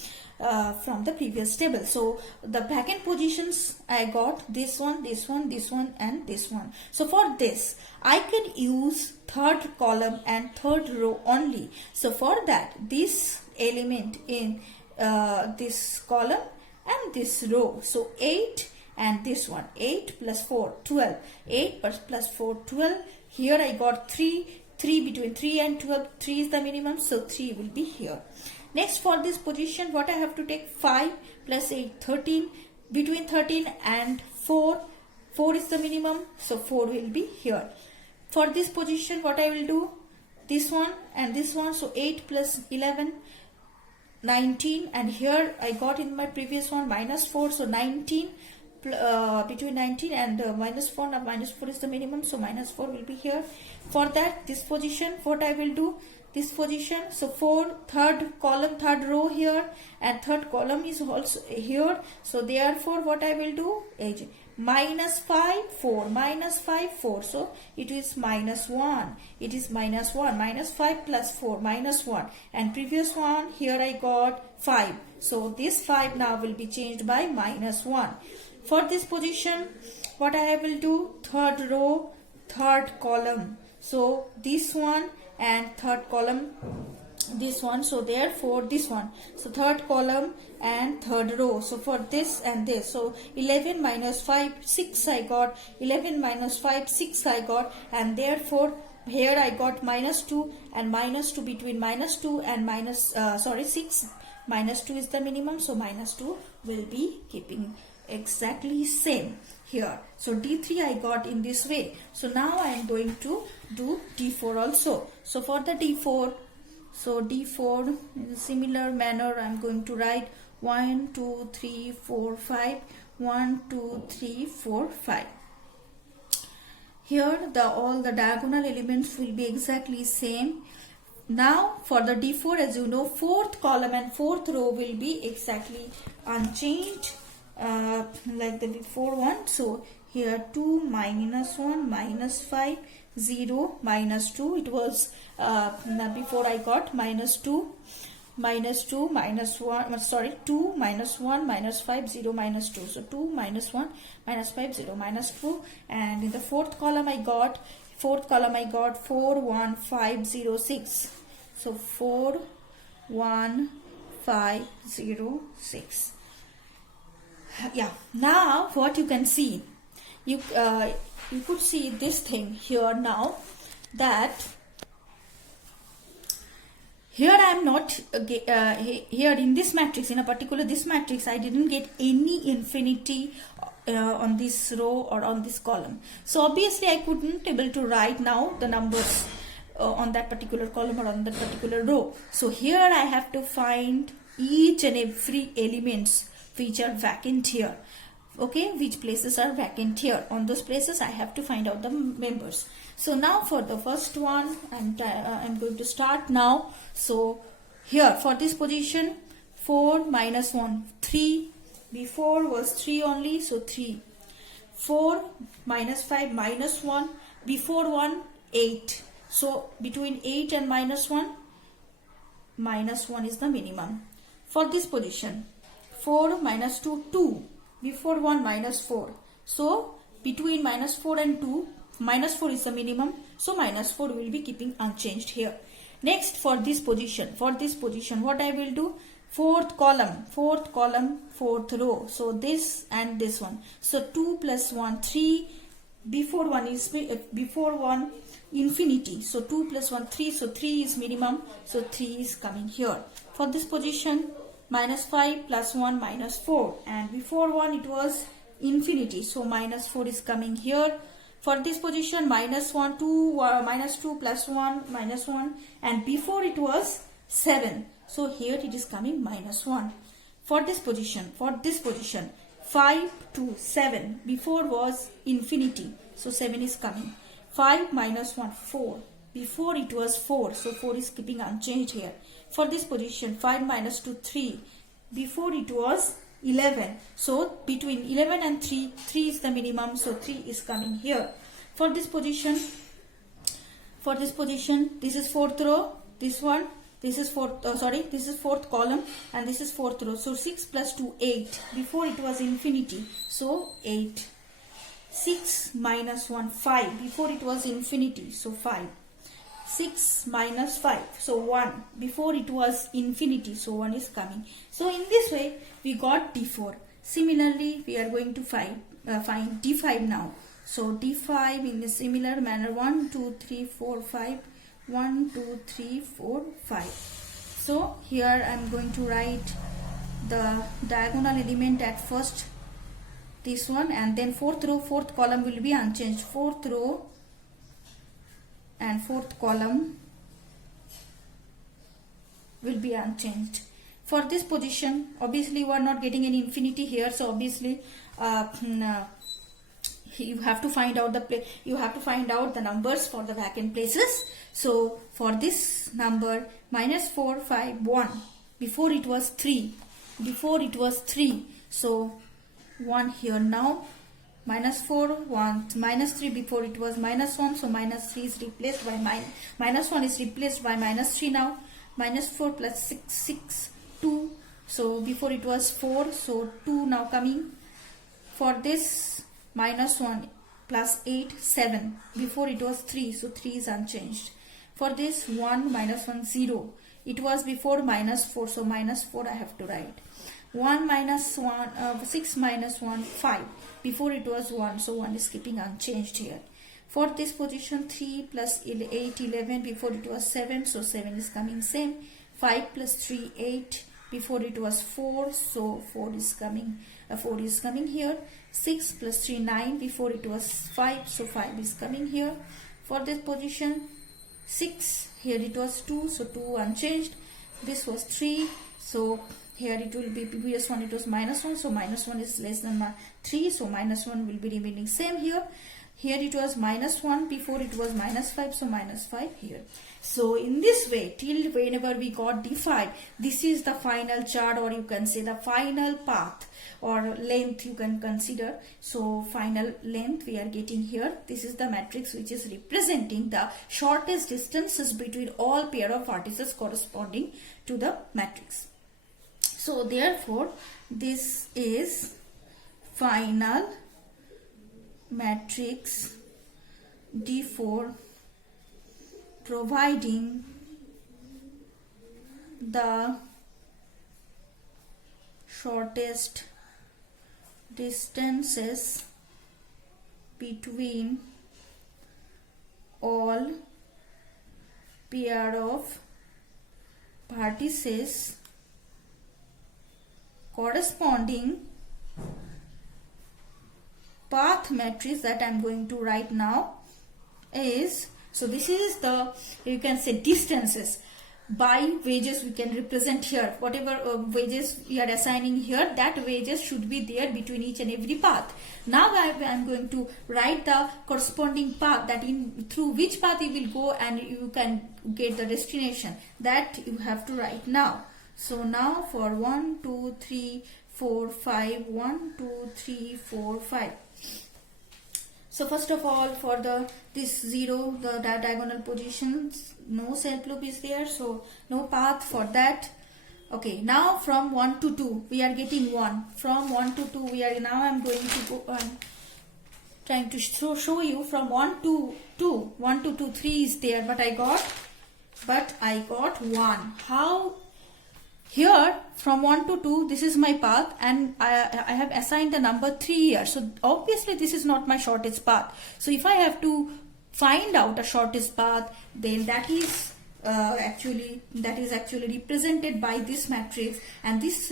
from the previous table. So the vacant positions I got this one, this one, this one, and this one. So for this I can use third column and third row only. So for that, this element in this column and this row, so 8 and this one, 8 plus 4 12, 8 plus 4 12. Here I got 3 between 3 and 12, 3 is the minimum, so 3 will be here. Next for this position, what I have to take, 5 plus 8 13, between 13 and 4 is the minimum, so 4 will be here. For this position, what I will do, this one and this one, so 8 plus 11 19, and here I got in my previous one minus 4, so 19 between 19 and minus 4. Now minus 4 is the minimum, so minus 4 will be here. For that, this position, what I will do, this position, so 4, third column, third row here, and third column is also here. So therefore what I will do is minus 5, 4, minus 5, 4. So it is minus 1. It is minus 1. Minus 5 plus 4, minus 1. And previous one, here I got 5. So this 5 now will be changed by minus 1. For this position, what I will do, third row, third column. So this one and third column, this one. So therefore this one. So third column and third row. So for this and this. So 11 minus 5, 6 I got. 11 minus 5, 6 I got. And therefore here I got minus 2 and minus 2. Between minus 2 and minus 6, minus 2 is the minimum. So minus 2 will be keeping exactly same here. So D3 I got in this way. So now I am going to do D4 also. So for the D4, so D4 in a similar manner I am going to write 1, 2, 3, 4, 5. 1, 2, 3, 4, 5. Here all the diagonal elements will be exactly same. Now for the D4, as you know, fourth column and fourth row will be exactly unchanged like the before one. So here 2 minus 1 minus 5, 0 minus 2. It was before I got minus 2 minus 2 minus 1, sorry, 2 minus 1 minus 5, 0 minus 2. So 2 minus 1 minus 5, 0 minus 2. And in the fourth column I got 4, 1, 5, 0, 6. So 4, 1, 5, 0, 6. Yeah, now what you can see, you could see this thing here now, that here I am not here in this matrix, in a particular this matrix, I didn't get any infinity on this row or on this column. So obviously I couldn't able to write now the numbers on that particular column or on that particular row. So here I have to find each and every elements which are vacant here. Okay, which places are vacant here. On those places I have to find out the members. So now for the first one, I'm going to start now. So here for this position, 4 minus 1, 3. Before was 3 only, so 3. 4 minus 5 minus 1. Before 1, 8. So between 8 and minus 1 is the minimum. For this position, 4 minus 2, 2. Before 1, minus 4. So between minus 4 and 2, minus 4 is the minimum. So minus 4 will be keeping unchanged here. Next for this position, what I will do? Fourth column, fourth row. So this and this one. So 2 plus 1, 3. Before 1 infinity. So 2 plus 1, 3. So 3 is minimum. So 3 is coming here. For this position, minus 5 plus 1 minus 4. And before 1 it was infinity. So minus 4 is coming here. For this position, minus 1, 2, minus 2 plus 1 minus 1. And before it was 7. So here it is coming minus 1. For this position, 5 to 7. Before was infinity. So 7 is coming. 5 minus 1, 4. Before it was 4. So 4 is keeping unchanged here. For this position, 5 minus 2, 3. Before it was 11. So between 11 and 3, 3 is the minimum. So 3 is coming here. For this position, this is fourth row. This one, this is this is fourth column, and this is fourth row. So 6 plus 2, 8. Before it was infinity. So 8. 6 minus 1, 5. Before it was infinity. So 5. 6 minus 5. So 1. Before it was infinity. So 1 is coming. So in this way, we got D4. Similarly, we are going to find D5 now. So D5 in a similar manner. 1, 2, 3, 4, 5. 1, 2, 3, 4, 5. So here I am going to write the diagonal element at first. This one, and then fourth row, fourth column will be unchanged. Fourth row and fourth column will be unchanged. For this position, obviously we are not getting any infinity here, so obviously you have to find out the numbers for the vacant places. So for this number -4 5 1, before it was 3, so 1 here. Now -4 1 -3, before it was -1, so -3 is replaced by -1 is replaced by -3. Now -4 plus 6 2, so before it was 4, so 2 now coming. For this -1 plus 8 7, before it was 3, so 3 is unchanged. For this 1 -1 0, it was before -4, so -4 I have to write. 1 -1 6 -1 5, before it was 1, so 1 is keeping unchanged here. For this position 3 plus 8 11, before it was 7, so 7 is coming same. 5 plus 3 8, before it was 4, so 4 is coming here. 6 plus 3 9, before it was 5, so 5 is coming here. For this position 6, here it was 2, so 2 unchanged. This was 3, so here it will be previous one, it was -1, so -1 is less than 3, so -1 will be remaining same here. Here it was -1, before it was -5, so -5 here. So in this way, till whenever we got D5, this is the final chart, or you can say the final path or length you can consider. So final length we are getting here. This is the matrix which is representing the shortest distances between all pair of vertices corresponding to the matrix. So therefore, this is final matrix D4, providing the shortest distances between all pair of vertices corresponding path matrix that I am going to write now is, so this is the, you can say, distances. By wages we can represent here, whatever wages we are assigning here, that wages should be there between each and every path. Now I am going to write the corresponding path, that through which path you will go and you can get the destination, that you have to write now. So now for 1 2 3 4 5, 1 2 3 4 5. So first of all, for this 0, the diagonal positions, no self loop is there, so no path for that. Okay, now from 1 to 2 we are getting 1. From 1 to 2 we are, now I am going to go on trying to show you from 1 to 2. 1 to 2 3 is there, but I got 1. How? Here from 1 to 2, this is my path, and I have assigned the number 3 here. So obviously this is not my shortest path. So if I have to find out the shortest path, then that is actually represented by this matrix, and this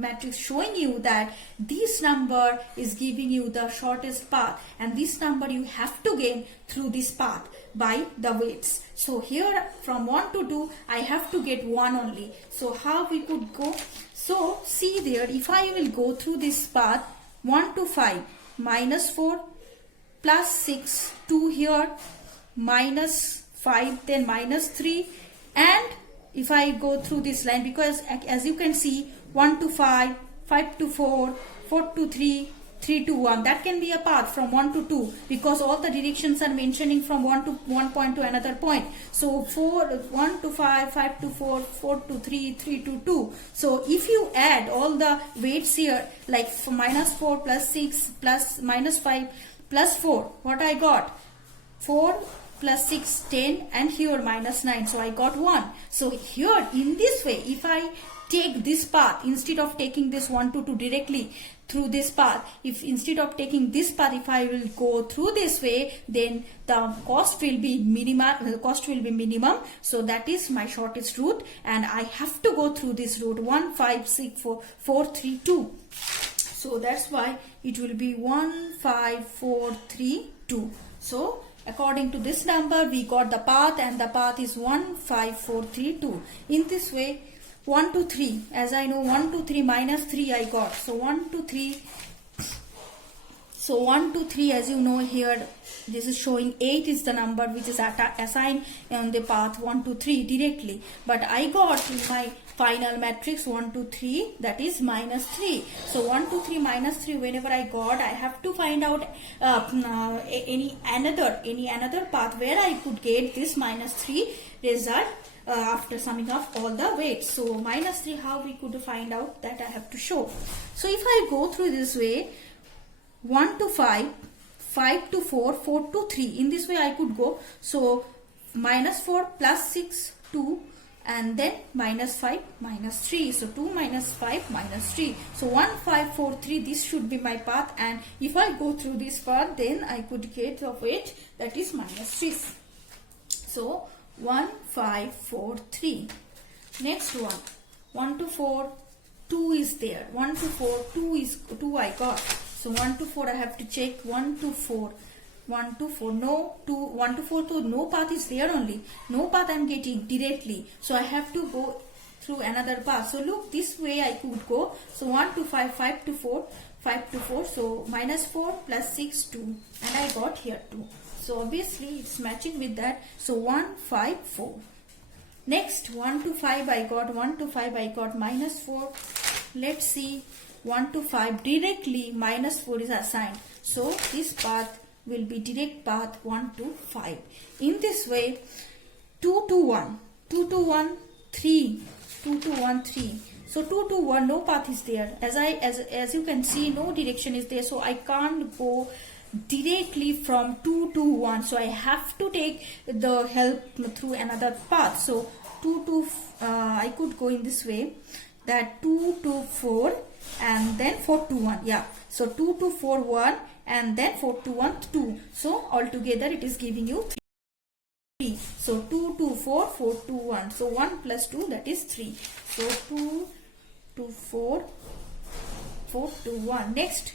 matrix showing you that this number is giving you the shortest path, and this number you have to gain through this path by the weights. So here from 1 to 2 I have to get 1 only. So how we could go? So see there, if I will go through this path 1 to 5, -4 plus 6, 2 here, -5, then -3, and if I go through this line, because as you can see 1 to 5, 5 to 4, 4 to 3, 3 to 1, that can be a path from 1 to 2, because all the directions are mentioning from one point to another point. So 1 to 5, 5 to 4, 4 to 3, 3 to 2. So if you add all the weights here, like -4 plus 6 plus -5 plus 4, what I got? 4 plus 6, 10, and here -9, so I got 1. So here in this way, if I take this path, instead of taking this 1 to 2 directly through this path, if instead of taking this path, if I will go through this way, then the cost will be minimum. So that is my shortest route, and I have to go through this route 1 5 6 4 4 3 2. So that's why it will be 1 5 4 3 2. So according to this number we got the path, and the path is 1 5 4 3 2. In this way, 1 to 3, as I know 1 to 3 minus 3 I got. So 1 to 3. So 1 to 3, as you know here, this is showing 8 is the number which is assigned on the path 1 to 3 directly. But I got in my final matrix 1 to 3, that is minus 3. So 1 to 3 minus 3, whenever I got, I have to find out any another path where I could get this minus 3 result after summing up all the weights. So minus 3, how we could find out, that I have to show. So if I go through this way, 1 to 5, 5 to 4, 4 to 3. In this way I could go. So minus 4 plus 6, 2, and then minus 5, minus 3. So 2 minus 5, minus 3. So 1, 5, 4, 3. This should be my path. And if I go through this path, then I could get of it, that is minus 3. So 1, 5, 4, 3. Next one. 1 to 4, 2 is there. 1 to 4, 2 I got. So 1 to 4 I have to check. 1 to 4. 1 to 4. No, 1 to 4 to no path is there only. No path I am getting directly. So I have to go through another path. So look, this way I could go. So 1 to 5, 5 to 4, 5 to 4. So minus 4 plus 6, 2. And I got here 2. So obviously it's matching with that. So 1, 5, 4. Next 1 to 5 I got. 1 to 5 I got minus 4. Let's see. 1 to 5 directly minus 4 is assigned. So this path will be direct path 1 to 5. In this way, 2 to 1, 2 to 1, 3, 2 to 1, 3. So 2 to 1, no path is there. As you can see, no direction is there. So I can't go directly from 2 to 1. So I have to take the help through another path. So 2 to, I could go in this way, that 2 to 4 and then 4 to 1. Yeah. So 2 to 4, 1 and then 4 to 1, 2. So altogether it is giving you 3. So 2 to 4, 4 to 1. So 1 plus 2, that is 3. So 2 to 4, 4 to 1. Next,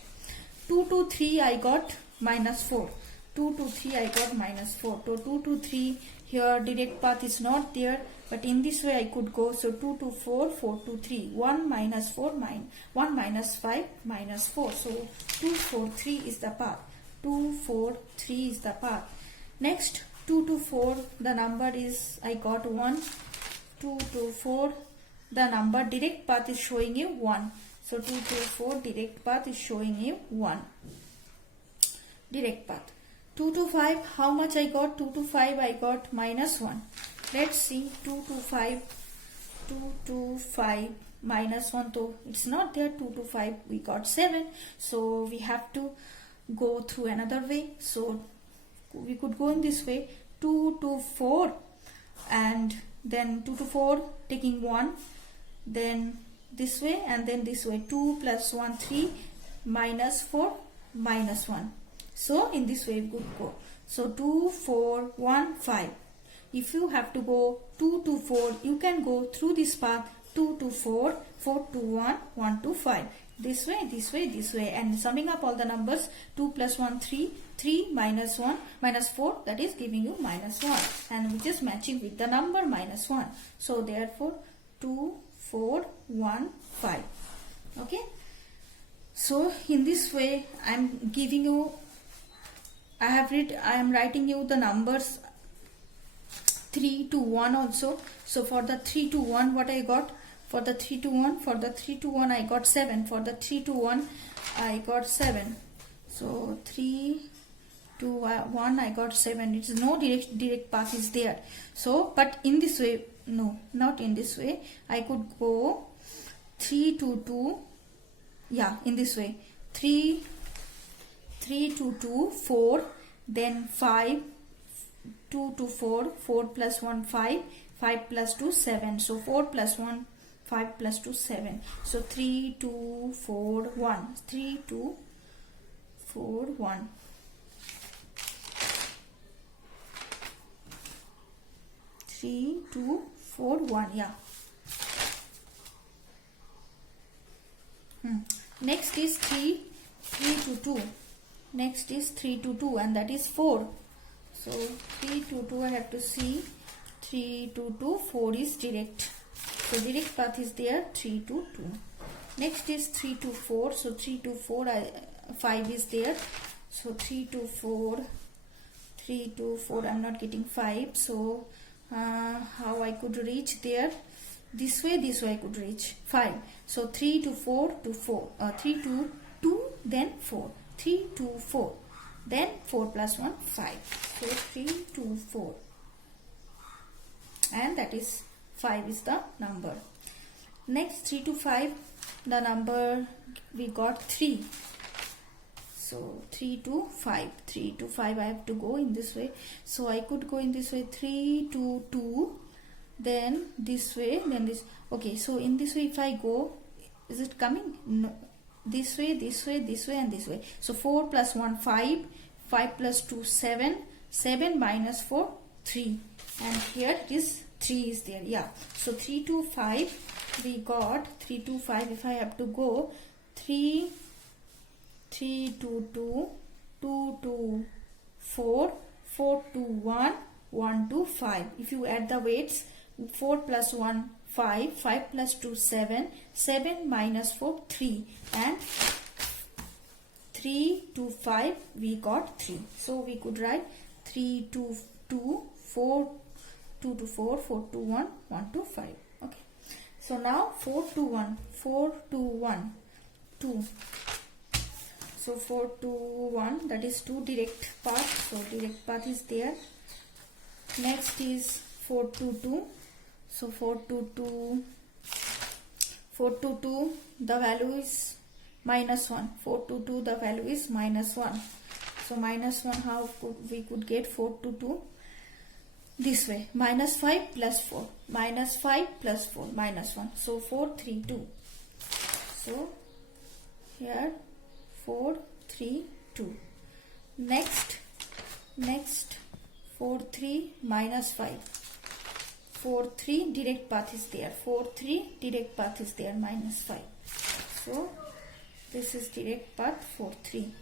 2 to 3 I got minus 4. 2 to 3 I got minus 4. So 2 to 3, here direct path is not there. But in this way I could go. So 2 to 4, 4 to 3. 1 minus 4, 1 minus 5, minus 4. So 2, 4, 3 is the path. 2, 4, 3 is the path. Next, 2 to 4, the number is, I got 1. 2 to 4, the number direct path is showing you 1. So 2 to 4, direct path is showing you 1. Direct path. 2 to 5, how much I got? 2 to 5 I got minus 1. Let's see. 2 to 5, 2 to 5 minus 1, so it's not there. 2 to 5 we got 7. So we have to go through another way. So we could go in this way. 2 to 4 and then 2 to 4 taking 1, then this way and then this way. 2 plus 1, 3, minus 4, minus 1. So in this way we could go. So 2, 4, 1, 5. If you have to go 2 to 4, you can go through this path. 2 to 4, 4 to 1, 1 to 5. This way, this way, this way. And summing up all the numbers, 2 plus 1, 3. 3 minus 1, minus 4, that is giving you minus 1. And which is matching with the number minus 1. So therefore, 2, 4, 1, 5. Okay. So in this way, I am giving you, I am writing you the numbers 3 to 1 also. So for the 3 to 1, what I got? For the 3 to 1, I got 7. For the 3 to 1, I got 7. So 3 to 1, I got 7. It's no direct path is there. So, but in this way, no, not in this way. I could go 3 to 2. Yeah, in this way. 3 to 2, 4. Then 5. 2 to 4, 4 plus 1, 5, 5 plus 2, 7. So 4 plus 1, 5 plus 2, 7. So 3, 2, 4, 1. 3, 2, 4, 1. 3, 2, 4, 1. Yeah. Next is 3 to 2. Next is 3 to 2 and that is 4. So 3 to 2 I have to see. 3 to 2, 4 is direct. So direct path is there, 3 to 2. Next is 3 to 4. So 3 to 4, 5 is there. So 3 to 4, 3 to 4, I'm not getting 5. So how I could reach there? This way I could reach 5. So 3 to 4 to 4. 3 to 2, then 4. 3 to 4. Then 4 plus 1, 5. So 3 to 4. And that is 5 is the number. Next 3 to 5, the number we got 3. So 3 to 5. 3 to 5 I have to go in this way. So I could go in this way, 3 to 2. Then this way, then this. Okay, so in this way if I go, is it coming? No. This way, this way, this way and this way. So 4 plus 1, 5. 5 plus 2, 7. 7 minus 4, 3. And here it is 3 is there. Yeah. So 3 to 5 we got. 3 to 5 if I have to go. 3 to 2. 2 to 4. 4 to 1. 1 to 5. If you add the weights, 4 plus 1, 5. 5 plus 2, 7. 7 minus 4, 3. And 3 to 5 we got 3. So we could write 3 to 2, 4, 2 to 4, 4 to 1, 1 to 5. Okay. So now 4 to 1, 4 to 1, 2. So 4 to 1, that is 2 direct path. So direct path is there. Next is 4 to 2. So 4 to 2, 4 to 2, the value is minus 1. 4 to 2, the value is minus 1. So minus 1, how we could get 4 to 2? This way, minus 5 plus 4. Minus 5 plus 4, minus 1. So 4, 3, 2. So here 4, 3, 2. Next 4, 3 minus 5. 4, 3 direct path is there. 4, 3 direct path is there, minus 5. So this is direct path 4, 3.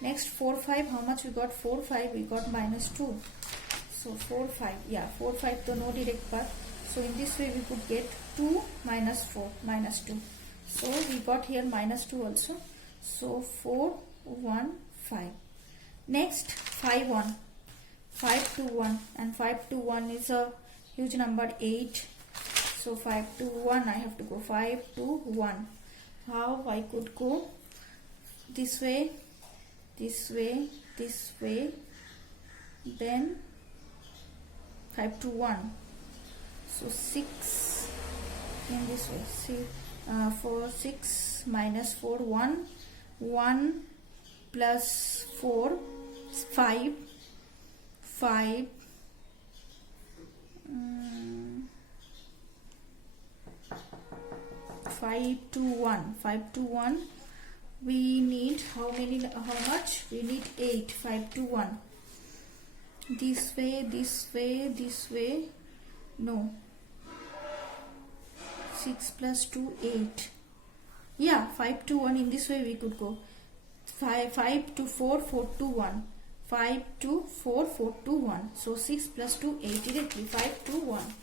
Next 4, 5, how much we got? 4, 5 we got minus 2. So 4, 5, yeah, 4, 5 to no direct path. So in this way we could get 2 minus 4, minus 2. So we got here minus 2 also. So 4, 1, 5. Next 5, 1. 5 to 1, and 5 to 1 is a huge number, 8. So 5 to 1 I have to go. 5 to 1. How I could go? This way, this way, this way. Then 5 to 1. So 6 in this way. See, 4, 6 minus 4, 1. 1 plus 4, 5. 5. 5 to 1. 5 to 1. We need how much? We need 8. 5 to 1. This way, this way, this way. No. 6 plus 2, 8. Yeah, 5 to 1 in this way we could go. 5 to 4, 4 to 1. 5 to 4, 4 to 1. So 6 plus 2, 8 directly. 5 to 1.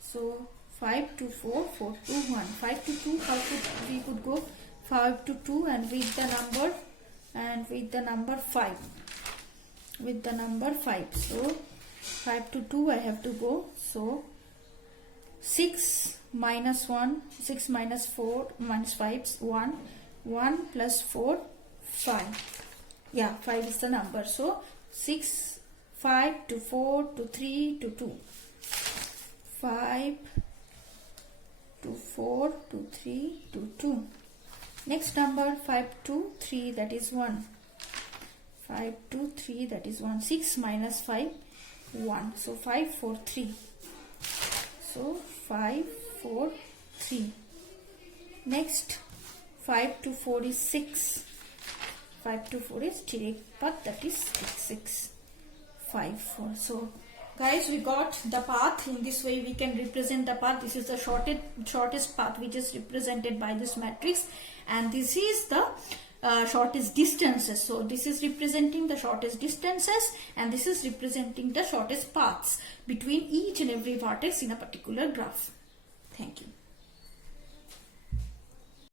So 5 to 4, 4 to 1. 5 to 2, how we could go? 5 to 2 and with the number 5. With the number 5. So 5 to 2 I have to go. So 6 minus 1, 6 minus 4, minus 5, 1. 1 plus 4, 5. Yeah, 5 is the number. So 6, 5 to 4 to 3 to 2. 5 to 4 to 3 to 2. Next number 5 to 3, that is 1. 5 to 3, that is 1. 6 minus 5, 1. So 5, 4, 3. So 5, 4, 3. Next 5 to 4 is 6. 5 to 4 is direct path, that is 6. 5, 4. So guys, we got the path. In this way we can represent the path. This is the shortest path which is represented by this matrix, and this is the shortest distances. So this is representing the shortest distances, and this is representing the shortest paths between each and every vertex in a particular graph. Thank you.